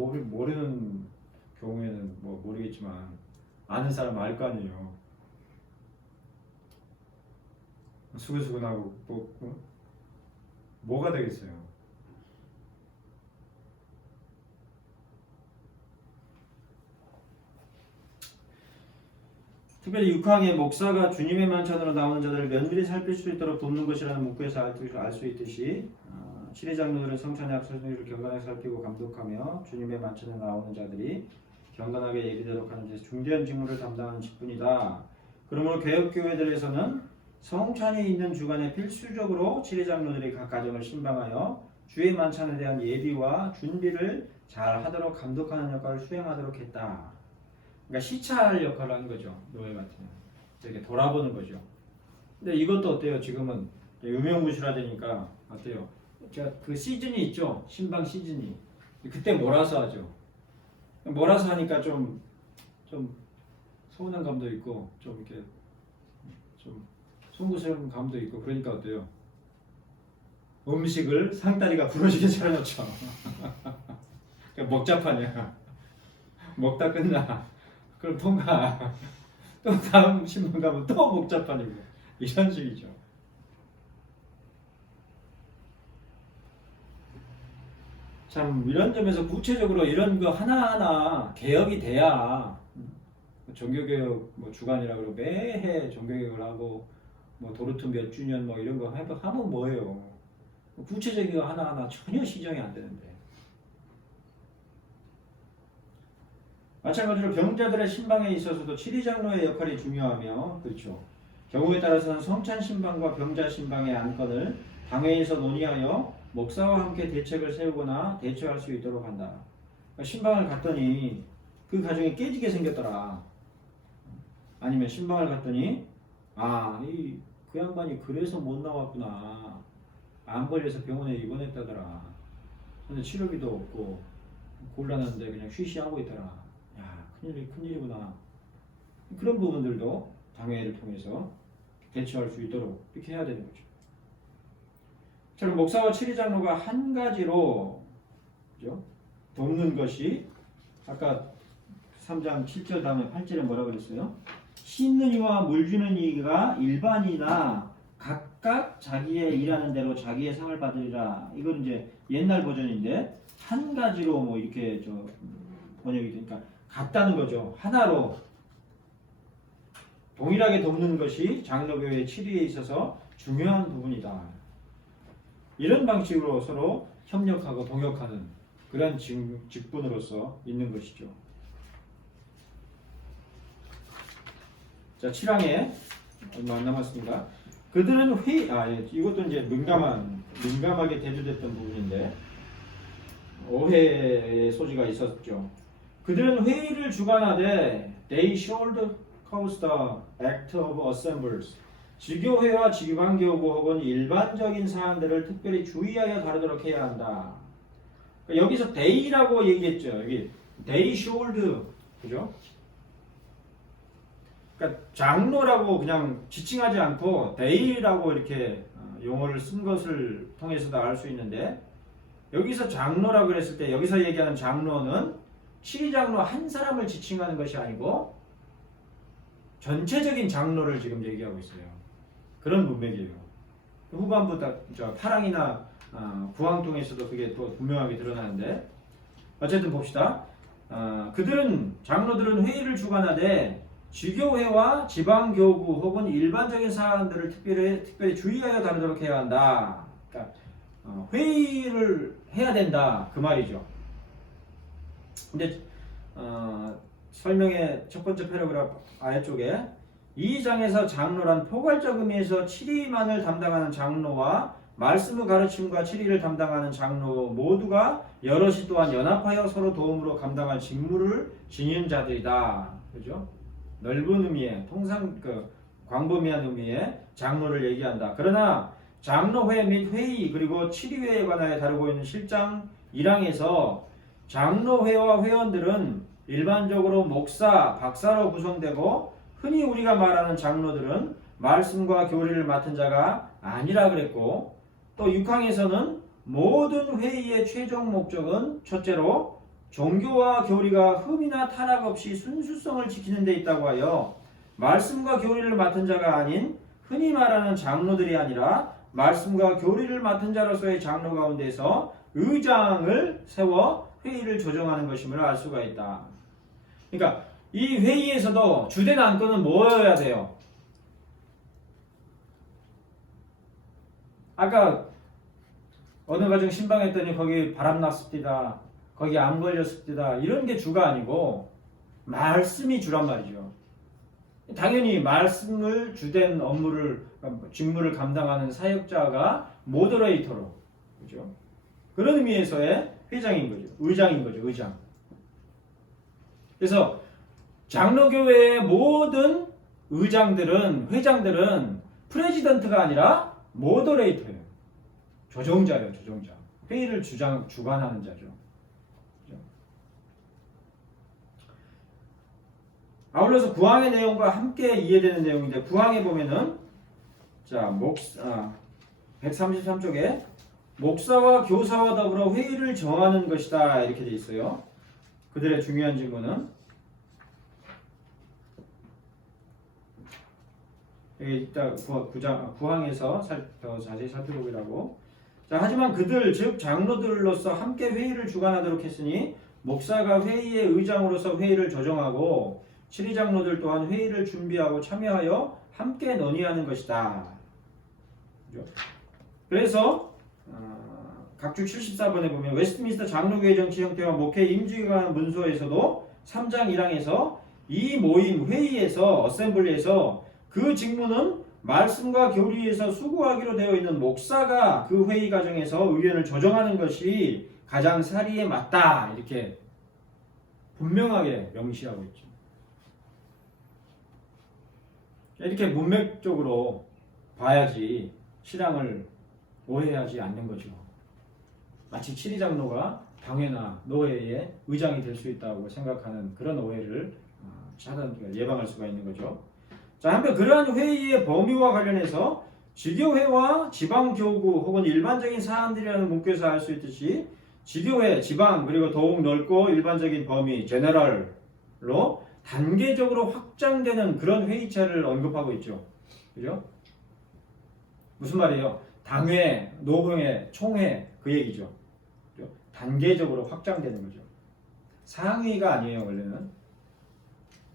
경우에는 뭐 모르겠지만 아는 사람 알 거 아니에요. 수근수근하고 뭐가 되겠어요? 특별히 6항에 목사가 주님의 만찬으로 나오는 자들을 면밀히 살필 수 있도록 돕는 것이라는 문구에서 알 수 있듯이 치리장로들은 성찬에 앞서서 이를 경건하게 살피고 감독하며 주님의 만찬에 나오는 자들이 경건하게 예비되도록 하는 데 중대한 직무를 담당하는 직분이다. 그러므로 개혁교회들에서는 성찬이 있는 주간에 필수적으로 치리장로들이 각 가정을 신방하여 주의 만찬에 대한 예비와 준비를 잘 하도록 감독하는 역할을 수행하도록 했다. 그러니까 시찰 역할을 한 거죠. 노예 같은 이렇게 돌아보는 거죠. 근데 이것도 어때요? 지금은 유명무실화되니까 어때요? 그 시즌이 있죠. 신방 시즌이 그때 몰아서 하죠. 몰아서 하니까 좀 서운한 감도 있고 좀 이렇게 좀 송구스러운 감도 있고 그러니까 어때요? 음식을 상다리가 부러지게 차려놓죠. 그러니까 먹자파냐. 먹다 끝나. 그럼 통과. 또 다음 신문 가면 또 복잡하니고 이런 식이죠. 참 이런 점에서 구체적으로 이런 거 하나하나 개혁이 돼야 종교개혁 뭐 주간이라 그러고 매해 종교개혁을 하고 뭐 도르트 몇 주년 뭐 이런 거 하면 뭐예요? 구체적인 거 하나하나 전혀 시정이 안 되는데. 마찬가지로 병자들의 신방에 있어서도 치리장로의 역할이 중요하며 그렇죠. 경우에 따라서는 성찬 신방과 병자 신방의 안건을 당회에서 논의하여 목사와 함께 대책을 세우거나 대처할 수 있도록 한다. 그러니까 신방을 갔더니 그 가정이 깨지게 생겼더라. 아니면 신방을 갔더니 그 양반이 그래서 못 나왔구나. 암 걸려서 병원에 입원했다더라. 근데 치료비도 없고 곤란한데 그냥 쉬쉬하고 있더라. 야, 큰일이구나. 그런 부분들도 당회를 통해서 대처할 수 있도록 이렇게 해야 되는 거죠. 저는 목사와 치리장로가 한 가지로 그죠? 돕는 것이 아까 3장 7절 다음에 8절에 뭐라 그랬어요? 씻는 이와 물 주는 이가 일반이나 각각 자기의 일하는 대로 자기의 상을 받으리라. 이건 이제 옛날 버전인데 한 가지로 뭐 이렇게 번역이 되니까 같다는 거죠. 하나로 동일하게 돕는 것이 장로교회의 치리에 있어서 중요한 부분이다. 이런 방식으로 서로 협력하고 동역하는 그런 직분으로서 있는 것이죠. 자, 7항에 얼마 안 남았습니다. 그들은 이것도 이제 민감하게 대두됐던 부분인데 오해의 소지가 있었죠. 그들은 회의를 주관하되 they should cause the act of assemblies. 지교회와 지방교구 혹은 일반적인 사안들을 특별히 주의하여 다루도록 해야 한다. 그러니까 여기서 they라고 얘기했죠. 여기 they should, 그죠? 그러니까 장로라고 그냥 지칭하지 않고 they라고 이렇게 용어를 쓴 것을 통해서도 알 수 있는데 여기서 장로라고 그랬을 때 여기서 얘기하는 장로는 치리장로 한 사람을 지칭하는 것이 아니고 전체적인 장로를 지금 얘기하고 있어요. 그런 문맥이에요. 후반부 8항이나 9항 통해서도 그게 또 분명하게 드러나는데 어쨌든 봅시다. 장로들은 회의를 주관하되 지교회와 지방교구 혹은 일반적인 사안들을 특별히 주의하여 다루도록 해야 한다. 그러니까 회의를 해야 된다 그 말이죠. 근데 설명의 첫 번째 패러그래프 아래쪽에 이 장에서 장로란 포괄적 의미에서 치리만을 담당하는 장로와 말씀의 가르침과 치리를 담당하는 장로 모두가 여럿이 또한 연합하여 서로 도움으로 감당할 직무를 지닌 자들이다. 그죠? 넓은 의미의 광범위한 의미의 장로를 얘기한다. 그러나 장로회 및 회의 그리고 치리회에 관하여 다루고 있는 실장 1항에서 장로회와 회원들은 일반적으로 목사, 박사로 구성되고 흔히 우리가 말하는 장로들은 말씀과 교리를 맡은 자가 아니라 그랬고 또 6항에서는 모든 회의의 최종 목적은 첫째로 종교와 교리가 흠이나 타락 없이 순수성을 지키는 데 있다고 하여 말씀과 교리를 맡은 자가 아닌 흔히 말하는 장로들이 아니라 말씀과 교리를 맡은 자로서의 장로 가운데서 의장을 세워 회의를 조정하는 것임을 알 수가 있다. 그러니까 이 회의에서도 주된 안건은 뭐여야 돼요? 아까 어느 가정 신방했더니 거기 바람났습니다. 거기 암 걸렸습니다. 이런 게 주가 아니고 말씀이 주란 말이죠. 당연히 말씀을 주된 직무를 감당하는 사역자가 모더레이터로, 그죠? 그런 의미에서의 회장인 거죠. 의장인 거죠. 의장. 그래서 장로교회의 모든 회장들은 프레지던트가 아니라 모더레이터예요. 조정자예요. 조정자. 회의를 주관하는 자죠. 그죠? 아울러서 9항의 내용과 함께 이해되는 내용인데 9항에 보면은 133쪽에 목사와 교사와 더불어 회의를 정하는 것이다. 이렇게 돼 있어요. 그들의 중요한 직무는 이따 구항에서 더 자세히 살펴보기라고. 자, 하지만 그들 즉 장로들로서 함께 회의를 주관하도록 했으니 목사가 회의의 의장으로서 회의를 조정하고 치리 장로들 또한 회의를 준비하고 참여하여 함께 논의하는 것이다. 그죠? 그래서 각주 74번에 보면 웨스트민스터 장로교회 정치 형태와 목회 임직에 관한 문서에서도 3장 1항에서 이 모임 회의에서 어셈블리에서 그 직무는 말씀과 교리에서 수고하기로 되어 있는 목사가 그 회의 과정에서 의견을 조정하는 것이 가장 사리에 맞다. 이렇게 분명하게 명시하고 있죠. 이렇게 문맥적으로 봐야지 신앙을 오해하지 않는 거죠. 마치 치리장로가 당회나 노회의 의장이 될 수 있다고 생각하는 그런 오해를 예방할 수가 있는 거죠. 자, 한편 그러한 회의의 범위와 관련해서 지교회와 지방교구 혹은 일반적인 사안들이라는 문구에서 알 수 있듯이 지교회, 지방 그리고 더욱 넓고 일반적인 범위, 제너럴로 단계적으로 확장되는 그런 회의체를 언급하고 있죠. 그죠? 무슨 말이에요? 당회, 노회, 총회 그 얘기죠. 그죠? 단계적으로 확장되는 거죠. 상위가 아니에요, 원래는.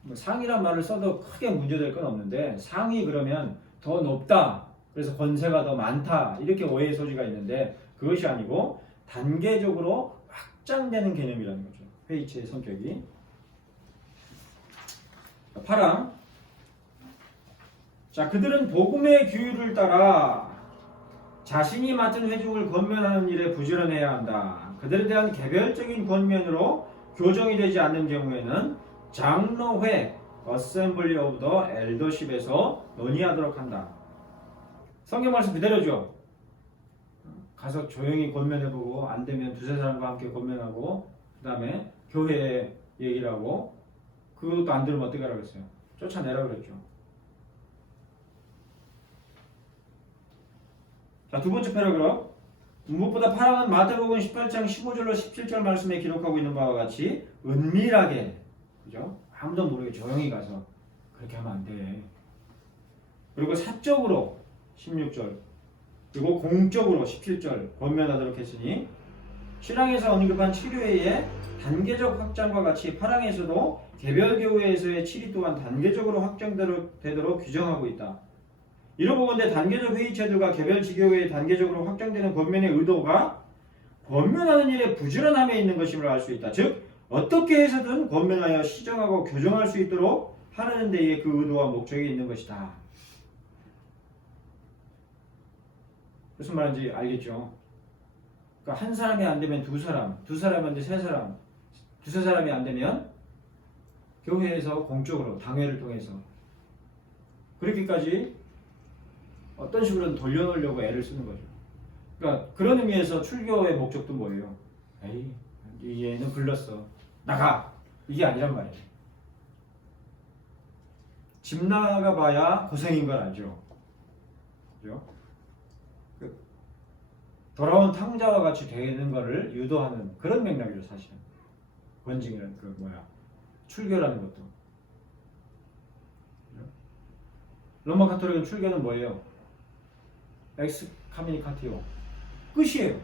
뭐 상위란 말을 써도 크게 문제될 건 없는데 상위 그러면 더 높다. 그래서 권세가 더 많다. 이렇게 오해의 소지가 있는데 그것이 아니고 단계적으로 확장되는 개념이라는 거죠. 회의체의 성격이. 8항. 자, 그들은 복음의 규율을 따라 자신이 맡은 회중을 권면하는 일에 부지런해야 한다. 그들에 대한 개별적인 권면으로 교정이 되지 않는 경우에는 장로회 Assembly of the Eldership에서 논의하도록 한다. 성경 말씀 그대로죠. 가서 조용히 권면해보고 안 되면 두세 사람과 함께 권면하고 그 다음에 교회에 얘기를 하고 그것도 안 들으면 어떻게 하라고 했어요? 쫓아내라 그랬죠. 자, 두 번째 패러그래프. 무엇보다 8항은 마태복음 18장 15절로 17절 말씀에 기록하고 있는 바와 같이 은밀하게, 그죠? 아무도 모르게 조용히 가서 그렇게 하면 안 돼. 그리고 사적으로 16절, 그리고 공적으로 17절 권면하도록 했으니 신앙에서 언급한 치료회의 단계적 확장과 같이 8항에서도 개별 교회에서의 치리 또한 단계적으로 확장되도록 규정하고 있다. 이로보건대 단계적 회의체들과 개별 지교회의 단계적으로 확장되는 권면의 의도가 권면하는 일에 부지런함에 있는 것임을 알 수 있다. 즉 어떻게 해서든 권면하여 시정하고 교정할 수 있도록 하는 데에 그 의도와 목적이 있는 것이다. 무슨 말인지 알겠죠? 그러니까 한 사람이 안 되면 두 사람, 두 사람이 안 되면 세 사람, 두세 사람이 안 되면 교회에서 공적으로 당회를 통해서 그렇게까지 어떤 식으로든 돌려놓으려고 애를 쓰는 거죠. 그러니까 그런 의미에서 출교의 목적도 뭐예요? 에이, 얘는 불렀어. 나가! 이게 아니란 말이에요. 집 나가봐야 고생인 걸 알죠. 그죠? 돌아온 탕자와 같이 되는 거를 유도하는 그런 맥락이죠, 사실은. 권징이라는 출교라는 것도. 그죠? 로마 카톨릭은 출교는 뭐예요? 엑스카미니카티오. 끝이에요.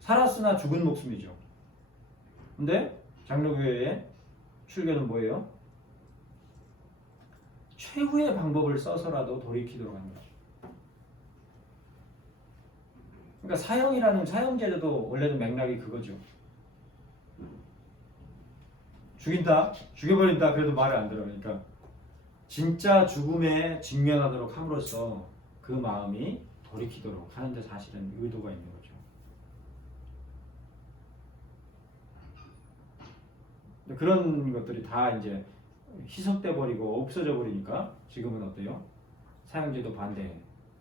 살았으나 죽은 목숨이죠. 근데 장로교회의 출교는 뭐예요? 최후의 방법을 써서라도 돌이키도록 하는 거죠. 그러니까 사형이라는 사형제도도 원래는 맥락이 그거죠. 죽인다, 죽여버린다 그래도 말을 안 들어요. 진짜 죽음에 직면하도록 함으로써 그 마음이 돌이키도록 하는데 사실은 의도가 있는 거죠. 그런 것들이 다 이제 희석돼 버리고 없어져 버리니까 지금은 어때요? 사형제도 반대,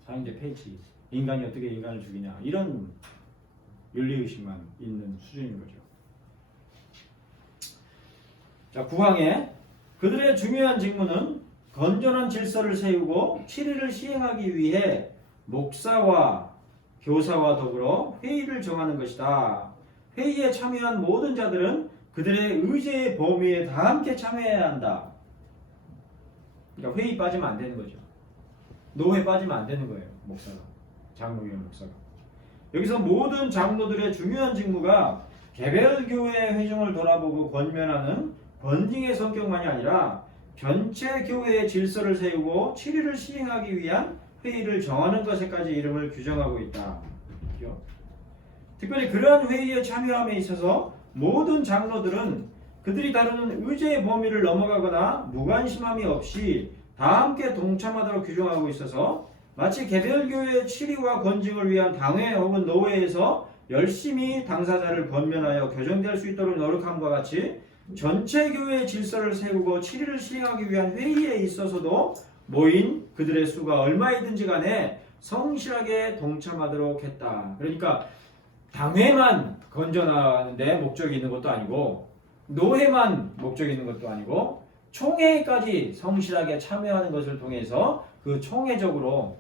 사형제 폐지, 인간이 어떻게 인간을 죽이냐 이런 윤리의식만 있는 수준인 거죠. 자, 9항에 그들의 중요한 직무는 건전한 질서를 세우고 치리를 시행하기 위해 목사와 교사와 더불어 회의를 정하는 것이다. 회의에 참여한 모든 자들은 그들의 의제의 범위에 다 함께 참여해야 한다. 그러니까 회의 빠지면 안 되는 거죠. 노회 빠지면 안 되는 거예요. 목사가. 장로교회 목사가. 여기서 모든 장로들의 중요한 직무가 개별 교회 회중을 돌아보고 권면하는 권징의 성격만이 아니라 전체 교회의 질서를 세우고 치리를 시행하기 위한 회의를 정하는 것에까지 이름을 규정하고 있다. 그렇죠? 특별히 그러한 회의에 참여함에 있어서 모든 장로들은 그들이 다루는 의제의 범위를 넘어가거나 무관심함이 없이 다 함께 동참하도록 규정하고 있어서 마치 개별 교회의 치리와 권징을 위한 당회 혹은 노회에서 열심히 당사자를 권면하여 교정될 수 있도록 노력함과 같이 전체 교회의 질서를 세우고 치리를 시행하기 위한 회의에 있어서도 모인 그들의 수가 얼마이든지 간에 성실하게 동참하도록 했다. 그러니까 당회만 건져나가는데 목적이 있는 것도 아니고 노회만 목적이 있는 것도 아니고 총회까지 성실하게 참여하는 것을 통해서 그 총회적으로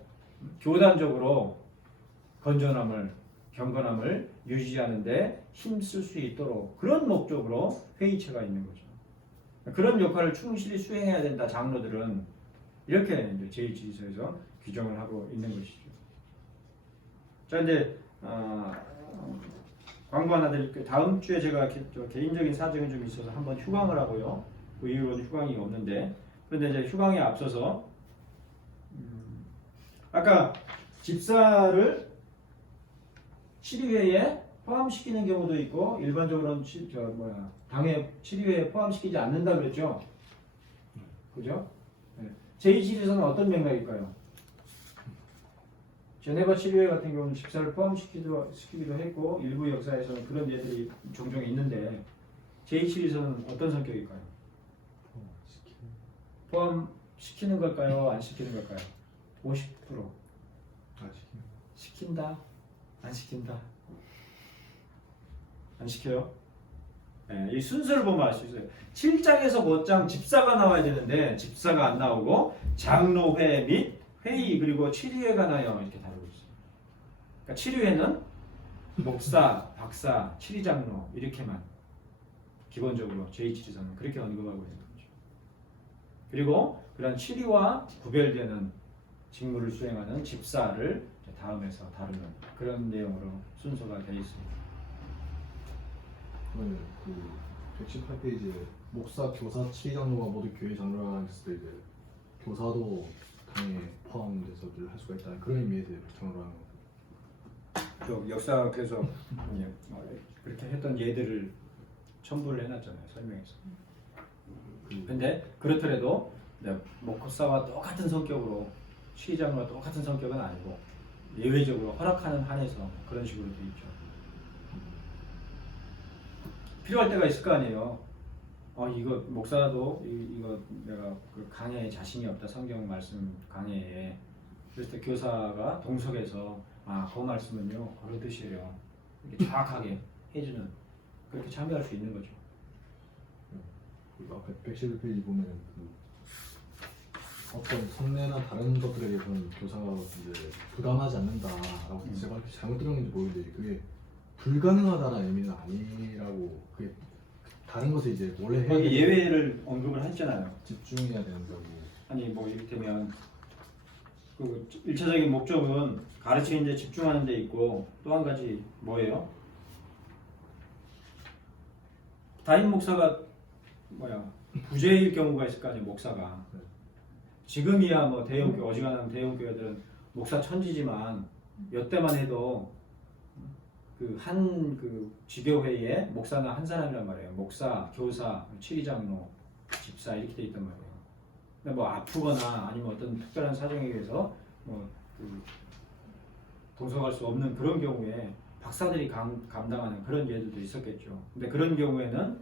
교단적으로 건전함을 경건함을 유지하는데 힘쓸 수 있도록 그런 목적으로 회의체가 있는 거죠. 그런 역할을 충실히 수행해야 된다. 장로들은 이렇게 이제 제1지지서에서 규정을 하고 있는 것이죠. 자 이제 광고 하나 드릴게요. 다음 주에 제가 개인적인 사정이 좀 있어서 한번 휴강을 하고요. 그 이후로는 휴강이 없는데 그런데 이제 휴강에 앞서서 아까 집사를 치리회에 포함시키는 경우도 있고 일반적으로는 당회 치리회에 포함시키지 않는다 그랬죠. 그죠? 네. 제2치리에서는 어떤 맥락일까요? 제네바 치리회 같은 경우는 집사를 포함시키기도 했고 일부 역사에서는 그런 예들이 종종 있는데 제2치리에서는 어떤 성격일까요? 포함시키는 걸까요? 안 시키는 걸까요? 50%. 시킨다? 안 시킨다? 안 시켜요? 네, 이 순서를 보면 알 수 있어요. 7장에서 5장 집사가 나와야 되는데 집사가 안 나오고 장로회 및 회의 그리고 치리회가 나요. 이렇게 다루고 있어요. 그러니까 치리회는 목사, 박사, 치리장로 이렇게만 기본적으로 제2치리서는 그렇게 언급하고 있는 거죠. 그리고 그런 치리와 구별되는 직무를 수행하는 집사를 다음에서 다루는 그런 내용으로 순서가 되어 있습니다. 네, 그 118페이지에 목사, 교사, 치리장로가 모두 교회 장로라 했을 때 이제 교사도 당에 포함돼서 할 수가 있다는 그런 의미에서 장로라는 거. 역사학에서 그렇게 했던 예들을 첨부를 해놨잖아요. 설명에서. 근데 그렇더라도 목사와 똑같은 성격으로 치리장로와 똑같은 성격은 아니고 예외적으로 허락하는 한에서 그런 식으로 돼 있죠. 필요할 때가 있을 거 아니에요. 이거 목사도 이거 내가 그 강해에 자신이 없다. 성경 말씀 강해에. 그럴 때 교사가 동석에서 그 말씀은요 그런 뜻이에요. 이렇게 정확하게 해주는 그렇게 참여할 수 있는 거죠. 그리고 앞에 111페이지 보면 어떤 선례나 다른 것들에 대해서는 교사가 이제 부담하지 않는다라고 제가 잘못 들은 건지 모르겠는데 그게 불가능하다라는 의미는 아니라고 그게 다른 것에 이제 원래 해야 거기 예외를 언급을 했잖아요. 집중해야 된다고. 아니 뭐 이를테면 그 1차적인 목적은 가르치는 데 집중하는 데 있고 또 한 가지 뭐예요? 담임 목사가 부재일 경우가 있을 거 아니에요. 목사가 지금이야 뭐 대형 어지간한 대형 교회들은 목사 천지지만 여태만 해도 그 지교회에 목사는 한 사람이란 말이에요. 목사, 교사, 치리장로, 집사 이렇게 돼 있단 말이에요. 근데 뭐 아프거나 아니면 어떤 특별한 사정에 의해서 동석할 수 없는 그런 경우에 박사들이 감당하는 그런 예들도 있었겠죠. 근데 그런 경우에는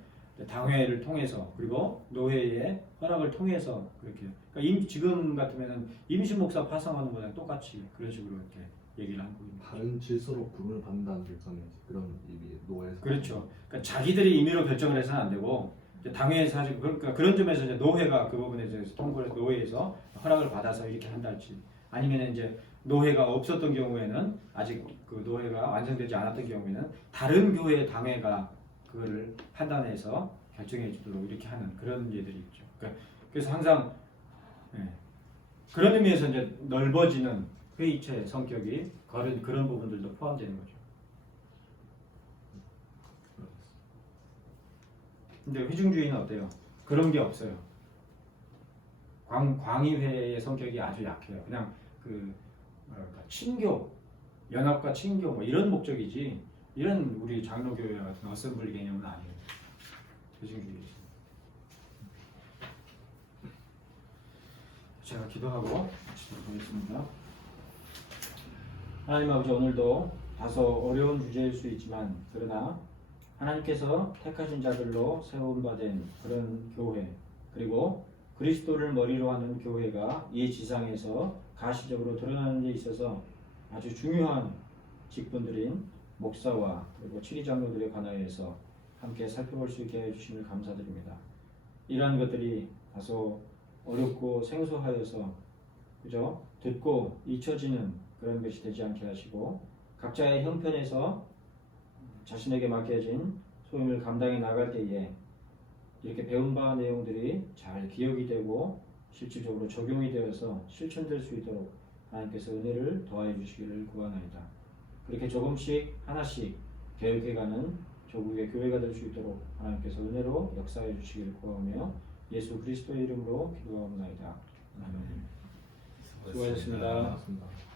당회를 통해서 그리고 노회의 허락을 통해서 그렇게 그러니까 지금 같으면은 임시 목사 파송하는 거랑 똑같이 그런 식으로 이렇게 얘기를 하고 있는 거죠. 다른 질서로 구분을 받는다는 데서는 그런 의미 노예에서 그렇죠. 그러니까 자기들이 임의로 결정을 해서는 안 되고 당회에서 하지 그러니까 그런 점에서 이제 노회가 그 부분에 대해서 통보를 노회에서 허락을 받아서 이렇게 한다 할지 아니면 이제 노회가 없었던 경우에는 아직 그 노회가 완성되지 않았던 경우에는 다른 교회 당회가 그거를 판단해서 결정해 주도록 이렇게 하는 그런 예들이 있죠. 그래서 항상 그런 의미에서 이제 넓어지는 회의체 성격이 그런 부분들도 포함되는 거죠. 근데 회중주의는 어때요? 그런 게 없어요. 광의회의 성격이 아주 약해요. 그냥 그 뭐랄까 친교, 연합과 친교 뭐 이런 목적이지 이런 우리 장로교회 같은 어셈블리 개념은 아니에요. 회중주의. 제가 기도하고 마치도록 하겠습니다. 하나님 아버지, 오늘도 다소 어려운 주제일 수 있지만 그러나 하나님께서 택하신 자들로 세움받은 그런 교회, 그리고 그리스도를 머리로 하는 교회가 이 지상에서 가시적으로 드러나는 데 있어서 아주 중요한 직분들인 목사와 그리고 치리장로들에 관하여서 함께 살펴볼 수 있게 해주심을 감사드립니다. 이러한 것들이 다소 어렵고 생소하여서 그저 듣고 잊혀지는 그런 것이 되지 않게 하시고 각자의 형편에서 자신에게 맡겨진 소임을 감당해 나갈 때에 이렇게 배운 바 내용들이 잘 기억이 되고 실질적으로 적용이 되어서 실천될 수 있도록 하나님께서 은혜를 더하여 주시기를 구하나이다. 그렇게 조금씩 하나씩 계획해가는 조국의 교회가 될 수 있도록 하나님께서 은혜로 역사해 주시기를 구하며 예수 그리스도의 이름으로 기도하옵나이다. 아멘. 수고하셨습니다. 고맙습니다.